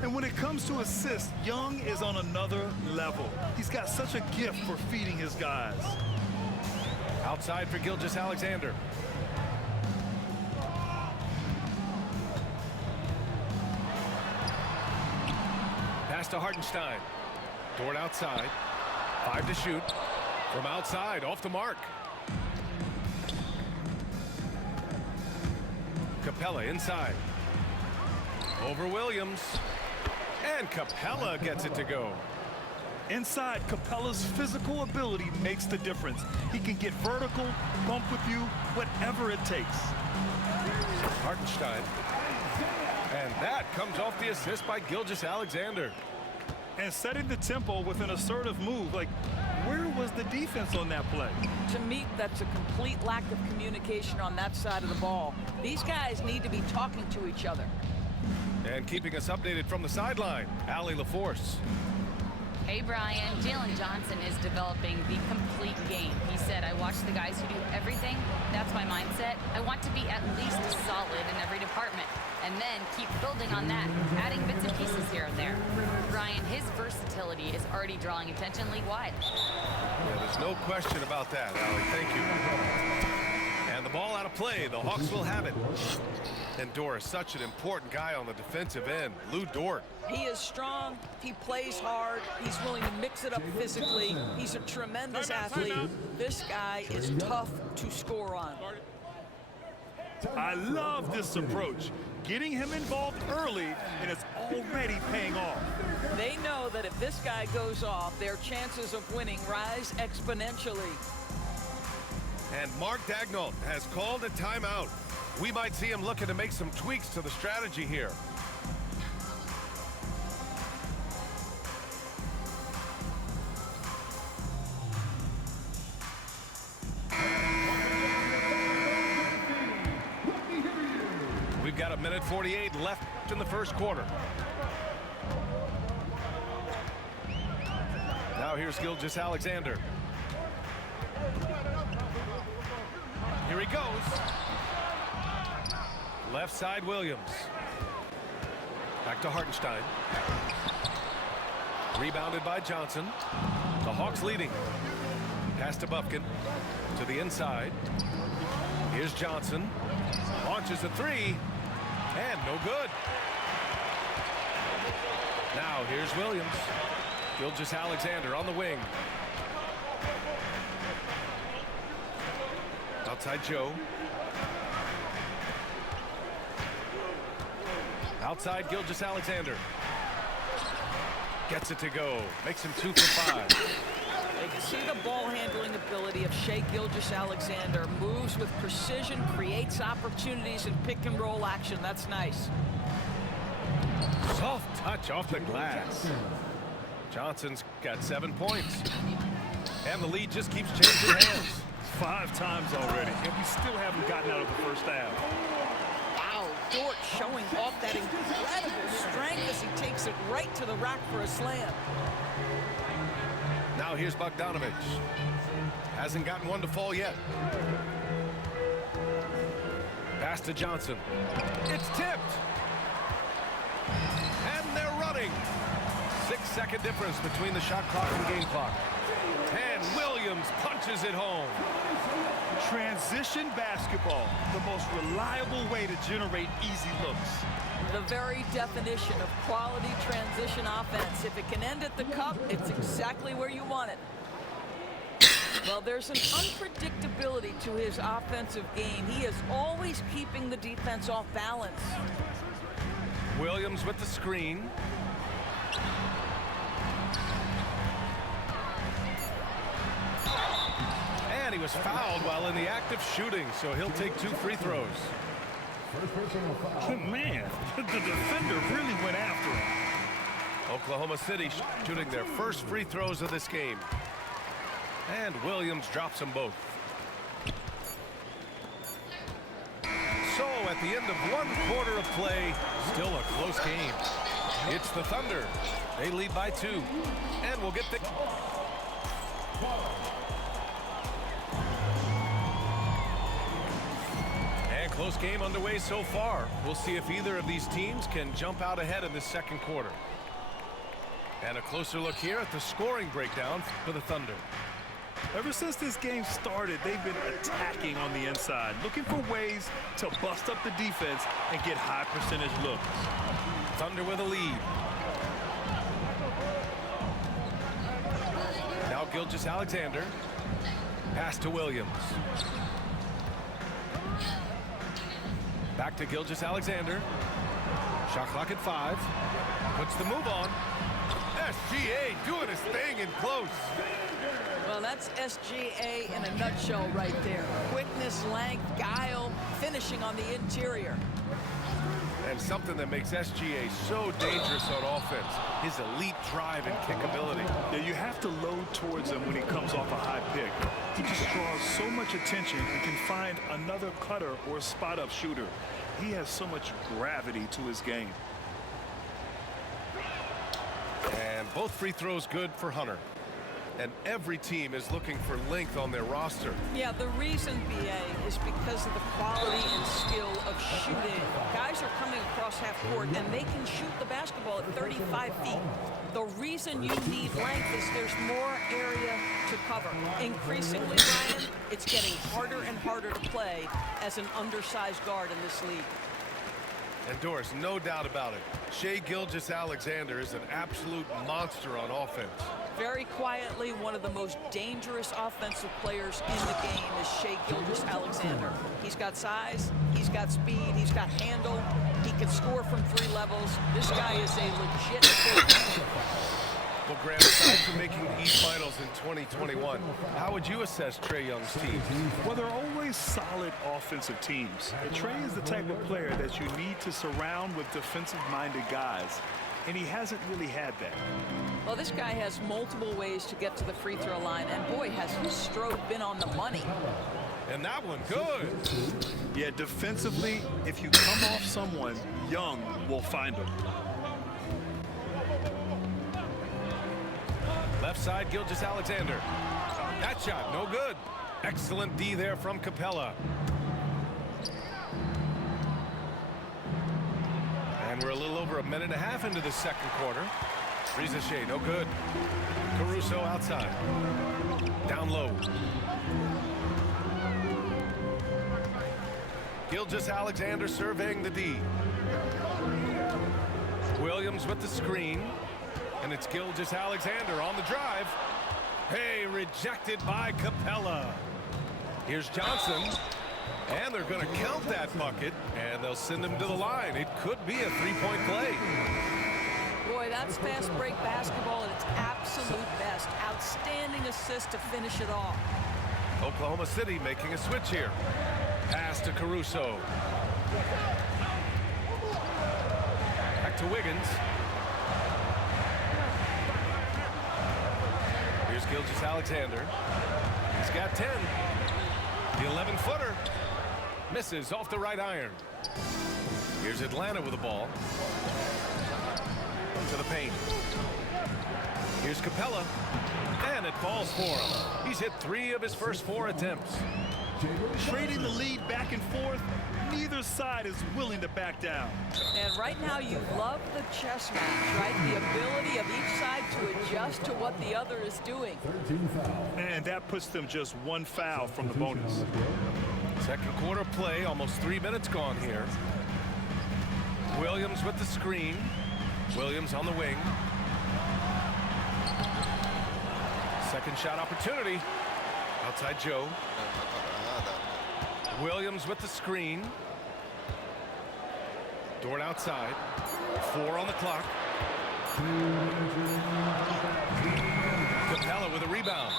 And when it comes to assists, Young is on another level. He's got such a gift for feeding his guys. Outside for Gilgeous-Alexander. Pass to Hartenstein. Dort outside. 5 to shoot. From outside, off the mark. Capella inside. Over Williams. And Capella gets it to go. Inside, Capella's physical ability makes the difference. He can get vertical, bump with you, whatever it takes. Hartenstein. And that comes off the assist by Gilgeous-Alexander. And setting the tempo with an assertive move. Like, where was the defense on that play? To me, that's a complete lack of communication on that side of the ball. These guys need to be talking to each other. And keeping us updated from the sideline, Allie LaForce. Hey, Brian. Jalen Johnson is developing the complete game. He said, I watch the guys who do everything. That's my mindset. I want to be at least solid in every department. And then keep building on that, adding bits and pieces here and there. Brian, his versatility is already drawing attention league-wide. Yeah, there's no question about that, Allie. Thank you. And the ball out of play. The Hawks will have it. And Doris, such an important guy on the defensive end, Lou Dort. He is strong. He plays hard. He's willing to mix it up physically. He's a tremendous athlete. This guy is tough to score on. I love this approach. Getting him involved early, and it's already paying off. They know that if this guy goes off, their chances of winning rise exponentially. And Mark Daigneault has called a timeout. We might see him looking to make some tweaks to the strategy here. We've got 1:48 left in the first quarter. Now here's Gilgeous-Alexander. Here he goes. Left side, Williams. Back to Hartenstein. Rebounded by Johnson. The Hawks leading. Pass to Bufkin. To the inside. Here's Johnson. Launches a three. And no good. Now here's Williams. Gilgeous-Alexander on the wing. Outside Joe. Outside Gilgeous-Alexander. Gets it to go. Makes him 2 for 5. You can see the ball handling ability of Shai Gilgeous-Alexander. Moves with precision, creates opportunities in pick and roll action. That's nice. Soft touch off the glass. Johnson's got 7 points. And the lead just keeps changing hands. 5 times already, and we still haven't gotten out of the first half. Wow, Dort showing off that incredible strength as he takes it right to the rack for a slam. Now here's Bogdanovich. Hasn't gotten one to fall yet. Pass to Johnson. It's tipped. And they're running. 6-second difference between the shot clock and game clock. And Williams punches it home. Transition basketball, the most reliable way to generate easy looks. The very definition of quality transition offense. If it can end at the cup, it's exactly where you want it. Well, there's an unpredictability to his offensive game. He is always keeping the defense off balance. Williams with the screen. And he was fouled while in the act of shooting, so he'll take 2 free throws. Oh, man, the defender really went after him. Oklahoma City shooting their first free throws of this game. And Williams drops them both. So at the end of 1 quarter of play, still a close game. It's the Thunder. They lead by 2. And we'll get the... And close game underway so far. We'll see if either of these teams can jump out ahead in the second quarter. And a closer look here at the scoring breakdown for the Thunder. Ever since this game started, they've been attacking on the inside, looking for ways to bust up the defense and get high percentage looks. Thunder with a lead. Now Gilgeous-Alexander. Pass to Williams. Back to Gilgeous-Alexander. Shot clock at 5. Puts the move on. SGA doing his thing in close. Well, that's SGA in a nutshell right there. Quickness, length, guile, finishing on the interior. And something that makes SGA so dangerous on offense, his elite drive and kick ability. Yeah, you have to load towards him when he comes off a high pick. He just draws so much attention and can find another cutter or spot-up shooter. He has so much gravity to his game. And both free throws good for Hunter. And every team is looking for length on their roster. Yeah, the reason, BA, is because of the quality and skill of shooting. Guys are coming across half court, and they can shoot the basketball at 35 feet. The reason you need length is there's more area to cover. Increasingly, Ryan, it's getting harder and harder to play as an undersized guard in this league. And Doris, no doubt about it, Shai Gilgeous-Alexander is an absolute monster on offense. Very quietly, one of the most dangerous offensive players in the game is Shai Gilgeous-Alexander. He's got size, he's got speed, he's got handle, he can score from 3 levels. This guy is a legit force. Well, Grant, aside from making the East Finals in 2021, how would you assess Trae Young's team? Well, they're always solid offensive teams. Trae is the type of player that you need to surround with defensive-minded guys, and he hasn't really had that. Well, this guy has multiple ways to get to the free throw line, and boy, has his stroke been on the money. And that one good. Yeah, defensively, if you come off someone, Young will find him. Left side, Gilgeous-Alexander. That shot, no good. Excellent D there from Capella. And we're a little over a minute and a half into the second quarter. Reza Shea, no good. Caruso outside. Down low. Gilgeous-Alexander surveying the D. Williams with the screen. And it's Gilgeous-Alexander on the drive. Hey, rejected by Capella. Here's Johnson. And they're going to count that bucket. And they'll send him to the line. It could be a three-point play. Boy, that's fast break basketball at its absolute best. Outstanding assist to finish it off. Oklahoma City making a switch here. Pass to Caruso. Back to Wiggins. Here's Gilgeous-Alexander. He's got 10. The 11-footer misses off the right iron. Here's Atlanta with the ball. To the paint. Here's Capella. And it falls for him. He's hit 3 of his first 4 attempts. Trading the lead back and forth, neither side is willing to back down. And right now you love the chess match, right? The ability of each side to adjust to what the other is doing. 13 foul. And that puts them just 1 foul from the bonus. Second quarter play, almost 3 minutes gone here. Williams with the screen. Williams on the wing. Second shot opportunity. Outside Joe. Williams with the screen. Dort outside. 4 on the clock. Capella with a rebound.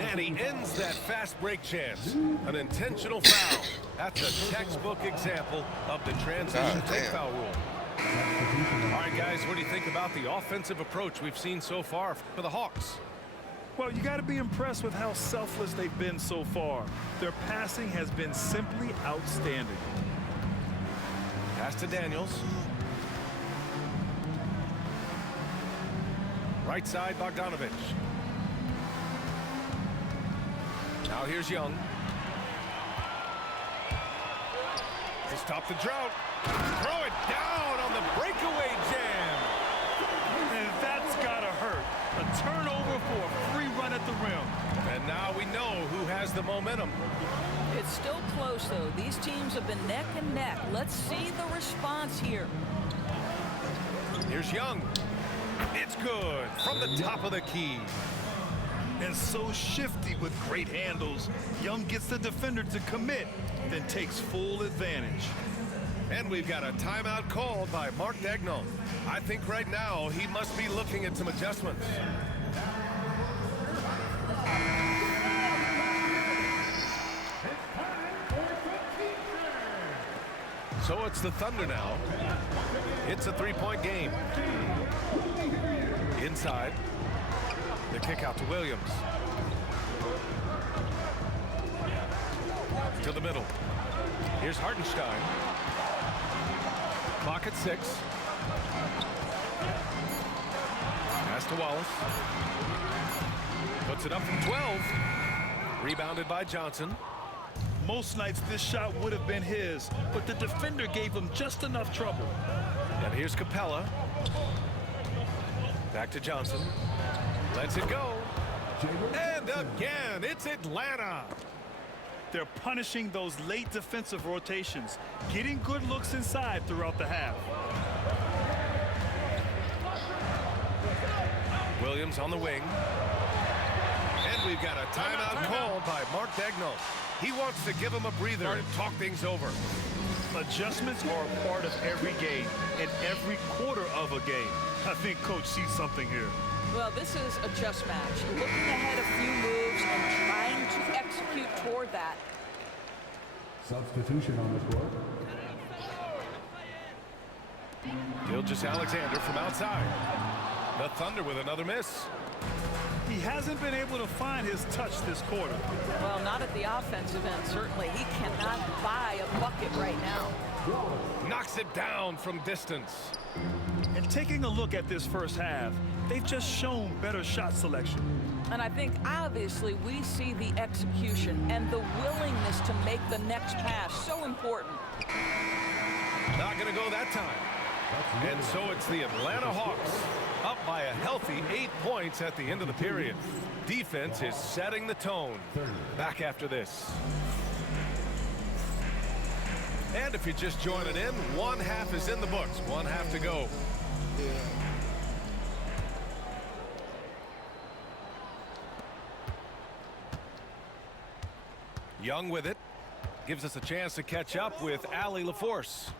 And he ends that fast break chance. An intentional foul. That's a textbook example of the transition take foul rule. All right, guys, what do you think about the offensive approach we've seen so far for the Hawks? Well, you got to be impressed with how selfless they've been so far. Their passing has been simply outstanding. Pass to Daniels. Right side, Bogdanovich. Now here's Young. To stop the drought. Throw it down on the breakaway jam. And that's got to hurt. A turnover for a free run at the rim. And now we know who has the momentum. It's still close, though. These teams have been neck and neck. Let's see the response here. Here's Young. It's good from the top of the key. And so shifty with great handles. Young gets the defender to commit, then takes full advantage. And we've got a timeout called by Mark Dagnon. I think right now he must be looking at some adjustments. So it's the Thunder now. It's a three-point game. Inside. The kick out to Williams. To the middle. Here's Hartenstein. Clock at 6. Pass to Wallace. Puts it up from 12. Rebounded by Johnson. Most nights this shot would have been his, but the defender gave him just enough trouble. And here's Capella. Back to Johnson. Lets it go. And again, it's Atlanta. They're punishing those late defensive rotations, getting good looks inside throughout the half. Williams on the wing. And we've got a timeout called by Mark Dagnon. He wants to give him a breather and talk things over. Adjustments are a part of every game and every quarter of a game. I think Coach sees something here. Well, this is a chess match. Looking ahead a few moves and trying to execute toward that. Substitution on the court. Gilgeous-Alexander from outside. The Thunder with another miss. He hasn't been able to find his touch this quarter. Well, not at the offensive end, certainly. He cannot buy a bucket right now. Knocks it down from distance. And taking a look at this first half, they've just shown better shot selection. And I think, obviously, we see the execution and the willingness to make the next pass so important. Not going to go that time. And so it's the Atlanta Hawks up by a healthy 8 points at the end of the period. Defense is setting the tone. Back after this. And if you're just joining in, one half is in the books. One half to go. Yeah. Young with it. Gives us a chance to catch up with Allie LaForce.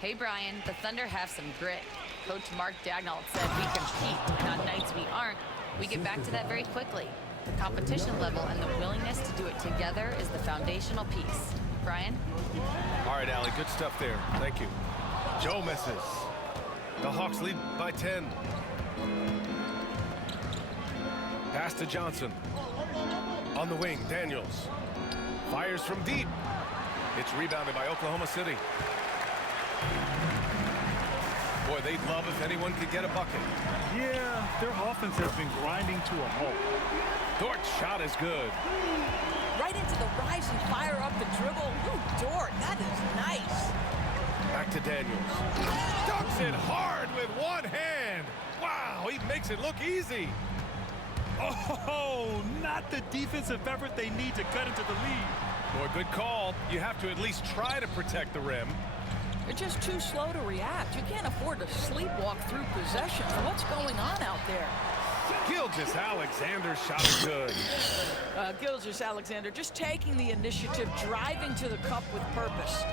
Hey, Brian, the Thunder have some grit. Coach Mark Dagnall said we compete, and on nights we aren't, we get back to that very quickly. The competition level and the willingness to do it together is the foundational piece. Brian? All right, Allie, good stuff there. Thank you. Joe misses. The Hawks lead by 10. Pass to Johnson. On the wing, Daniels. Fires from deep. It's rebounded by Oklahoma City. Boy, they'd love if anyone could get a bucket. Yeah, their offense has been grinding to a halt. Dort's shot is good. Right into the rise and fire up the dribble. Ooh, Dort, that is nice. Back to Daniels. Dunks it hard with one hand. Wow, he makes it look easy. Oh, not the defensive effort they need to cut into the lead. Boy, good call. You have to at least try to protect the rim. They're just too slow to react. You can't afford to sleepwalk through possessions. What's going on out there? Gilgeous Alexander's shot is good. Gilgeous Alexander just taking the initiative, driving to the cup with purpose.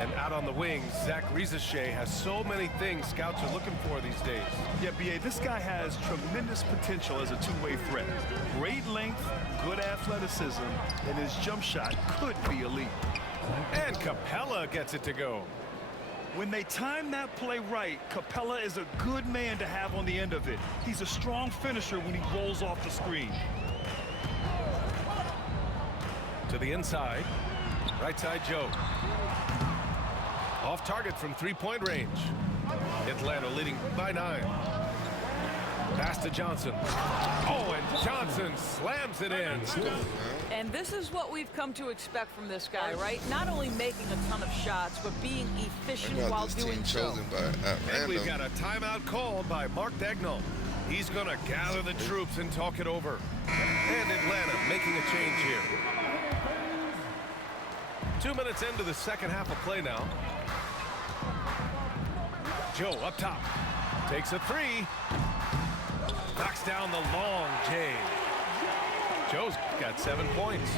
And out on the wing, Zach Rizachet has so many things scouts are looking for these days. Yeah, B.A., this guy has tremendous potential as a two-way threat. Great length, good athleticism, and his jump shot could be elite. And Capella gets it to go. When they time that play right, Capella is a good man to have on the end of it. He's a strong finisher when he rolls off the screen. To the inside. Right side, Joe. Off target from three-point range. Atlanta leading by 9. Pass to Johnson. Oh, and Johnson slams it in. And this is what we've come to expect from this guy, right? Not only making a ton of shots, but being efficient while doing so. And we've got a timeout called by Mark Dagnall. He's going to gather the troops and talk it over. And Atlanta making a change here. 2 minutes into the second half of play now. Joe up top. Takes a three. Knocks down the long J. Joe's got 7 points.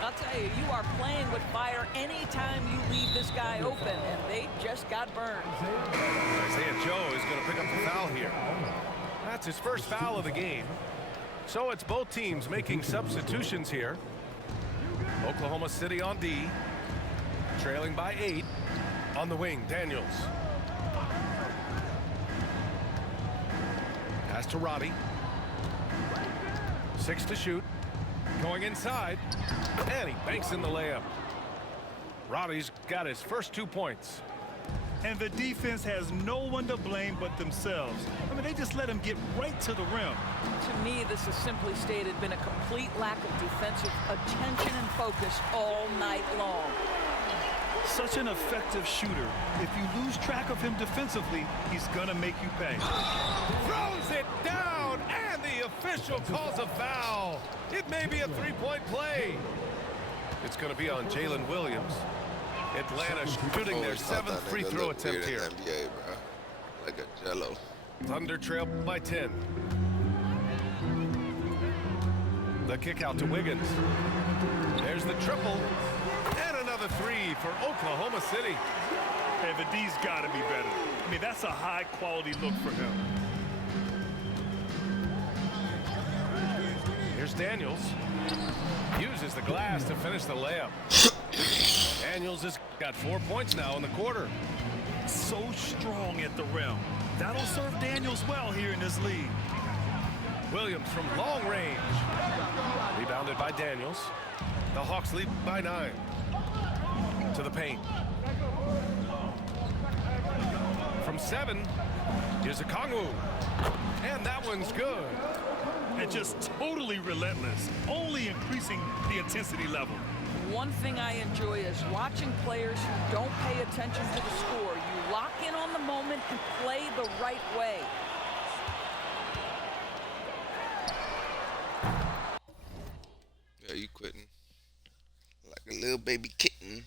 I'll tell you, you are playing with fire anytime you leave this guy open, and they just got burned. Isaiah Joe is going to pick up the foul here. That's his first foul of the game. So it's both teams making substitutions here. Oklahoma City on D, trailing by 8. On the wing, Daniels. Pass to Roddy. 6 to shoot. Going inside. And he banks in the layup. Roddy's got his first 2 points. And the defense has no one to blame but themselves. I mean, they just let him get right to the rim. To me, this has simply stated been a complete lack of defensive attention and focus all night long. Such an effective shooter. If you lose track of him defensively, he's gonna make you pay. Throws it down, and the official calls a foul. It may be a three-point play. It's going to be on Jalen Williams. Atlanta shooting their 7th free throw attempt here. NBA, bro. Like a jello. Thunder trail by 10. The kick out to Wiggins. There's the triple. And another three for Oklahoma City. Hey, but D's got to be better. I mean, that's a high-quality look for him. Here's Daniels. Uses the glass to finish the layup. Daniels has got 4 points now in the quarter. So strong at the rim. That'll serve Daniels well here in this league. Williams from long range. Rebounded by Daniels. The Hawks lead by 9. To the paint. From 7, here's a Kongwu. And that one's good. And just totally relentless, only increasing the intensity level. One thing I enjoy is watching players who don't pay attention to the score. You lock in on the moment and play the right way. Yeah, you quitting. Like a little baby kitten.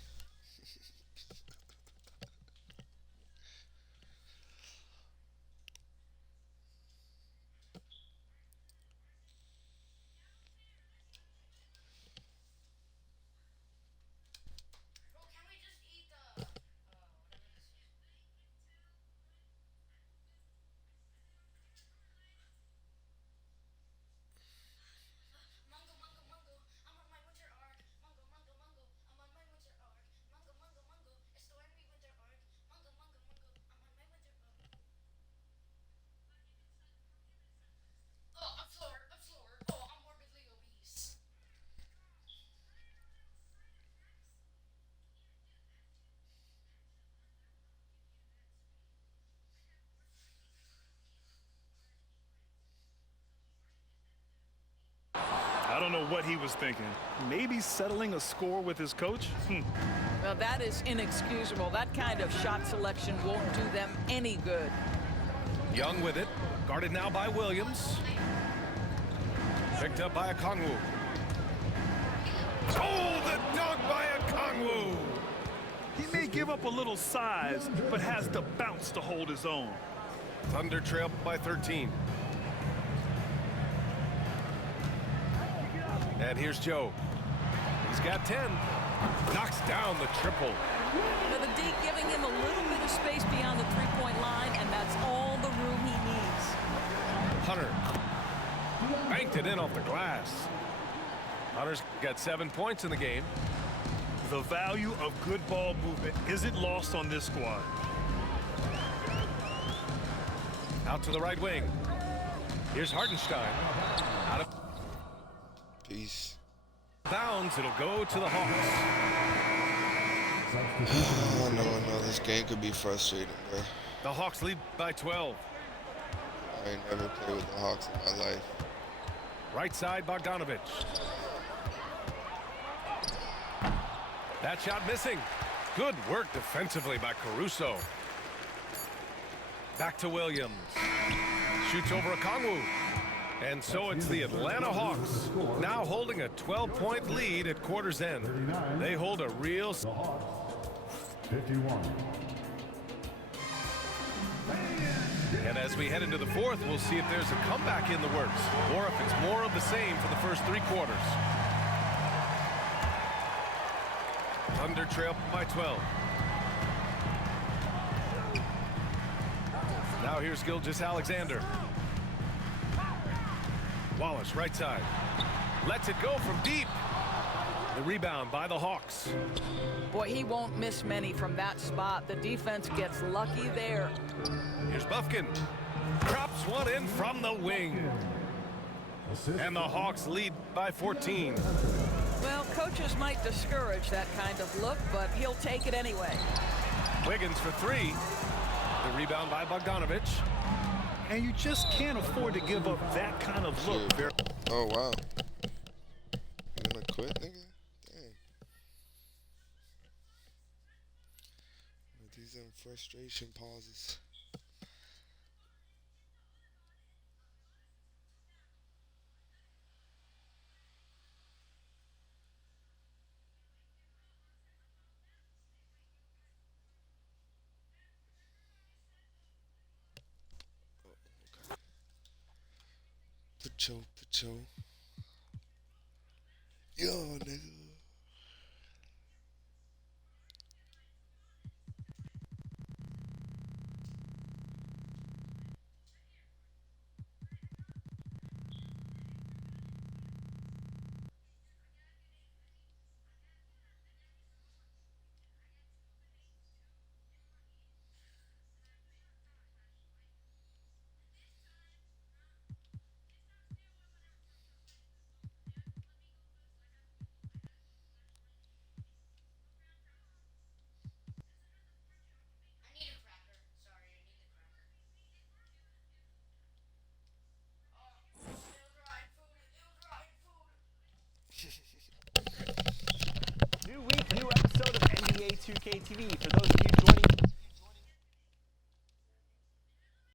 what he was thinking. Maybe settling a score with his coach? Well, that is inexcusable. That kind of shot selection won't do them any good. Young with it. Guarded now by Williams. Picked up by Okongwu. Oh, the dunk by Okongwu. He may give up a little size, but has the bounce to hold his own. Thunder trail by 13. And here's Joe. He's got 10. Knocks down the triple. Now the D giving him a little bit of space beyond the three-point line, and that's all the room he needs. Hunter banked it in off the glass. Hunter's got 7 points in the game. The value of good ball movement isn't lost on this squad. Out to the right wing. Here's Hartenstein. Out of Peace. bounds. It'll go to the Hawks. Oh, no. This game could be frustrating, bro. The Hawks lead by 12. I ain't never played with the Hawks in my life. Right side, Bogdanovich. That shot missing. Good work defensively by Caruso. Back to Williams. Shoots over Okongwu. And so it's the Atlanta Hawks now holding a 12-point lead at quarter's end. They hold a real... 51. And as we head into the fourth, we'll see if there's a comeback in the works or if it's more of the same for the first 3 quarters. Thunder trail by 12. Now here's Gilgeous-Alexander. Wallace, right side. Lets it go from deep. The rebound by the Hawks. Boy, he won't miss many from that spot. The defense gets lucky there. Here's Bufkin. Drops one in from the wing. And the Hawks lead by 14. Well, coaches might discourage that kind of look, but he'll take it anyway. Wiggins for 3. The rebound by Bogdanovich. And you just can't afford to give up that kind of look. Oh, wow. You gonna quit, nigga? Dang. These frustration pauses. Pacho. Yo, nigga. New week, new episode of NBA 2K TV. For those of you joining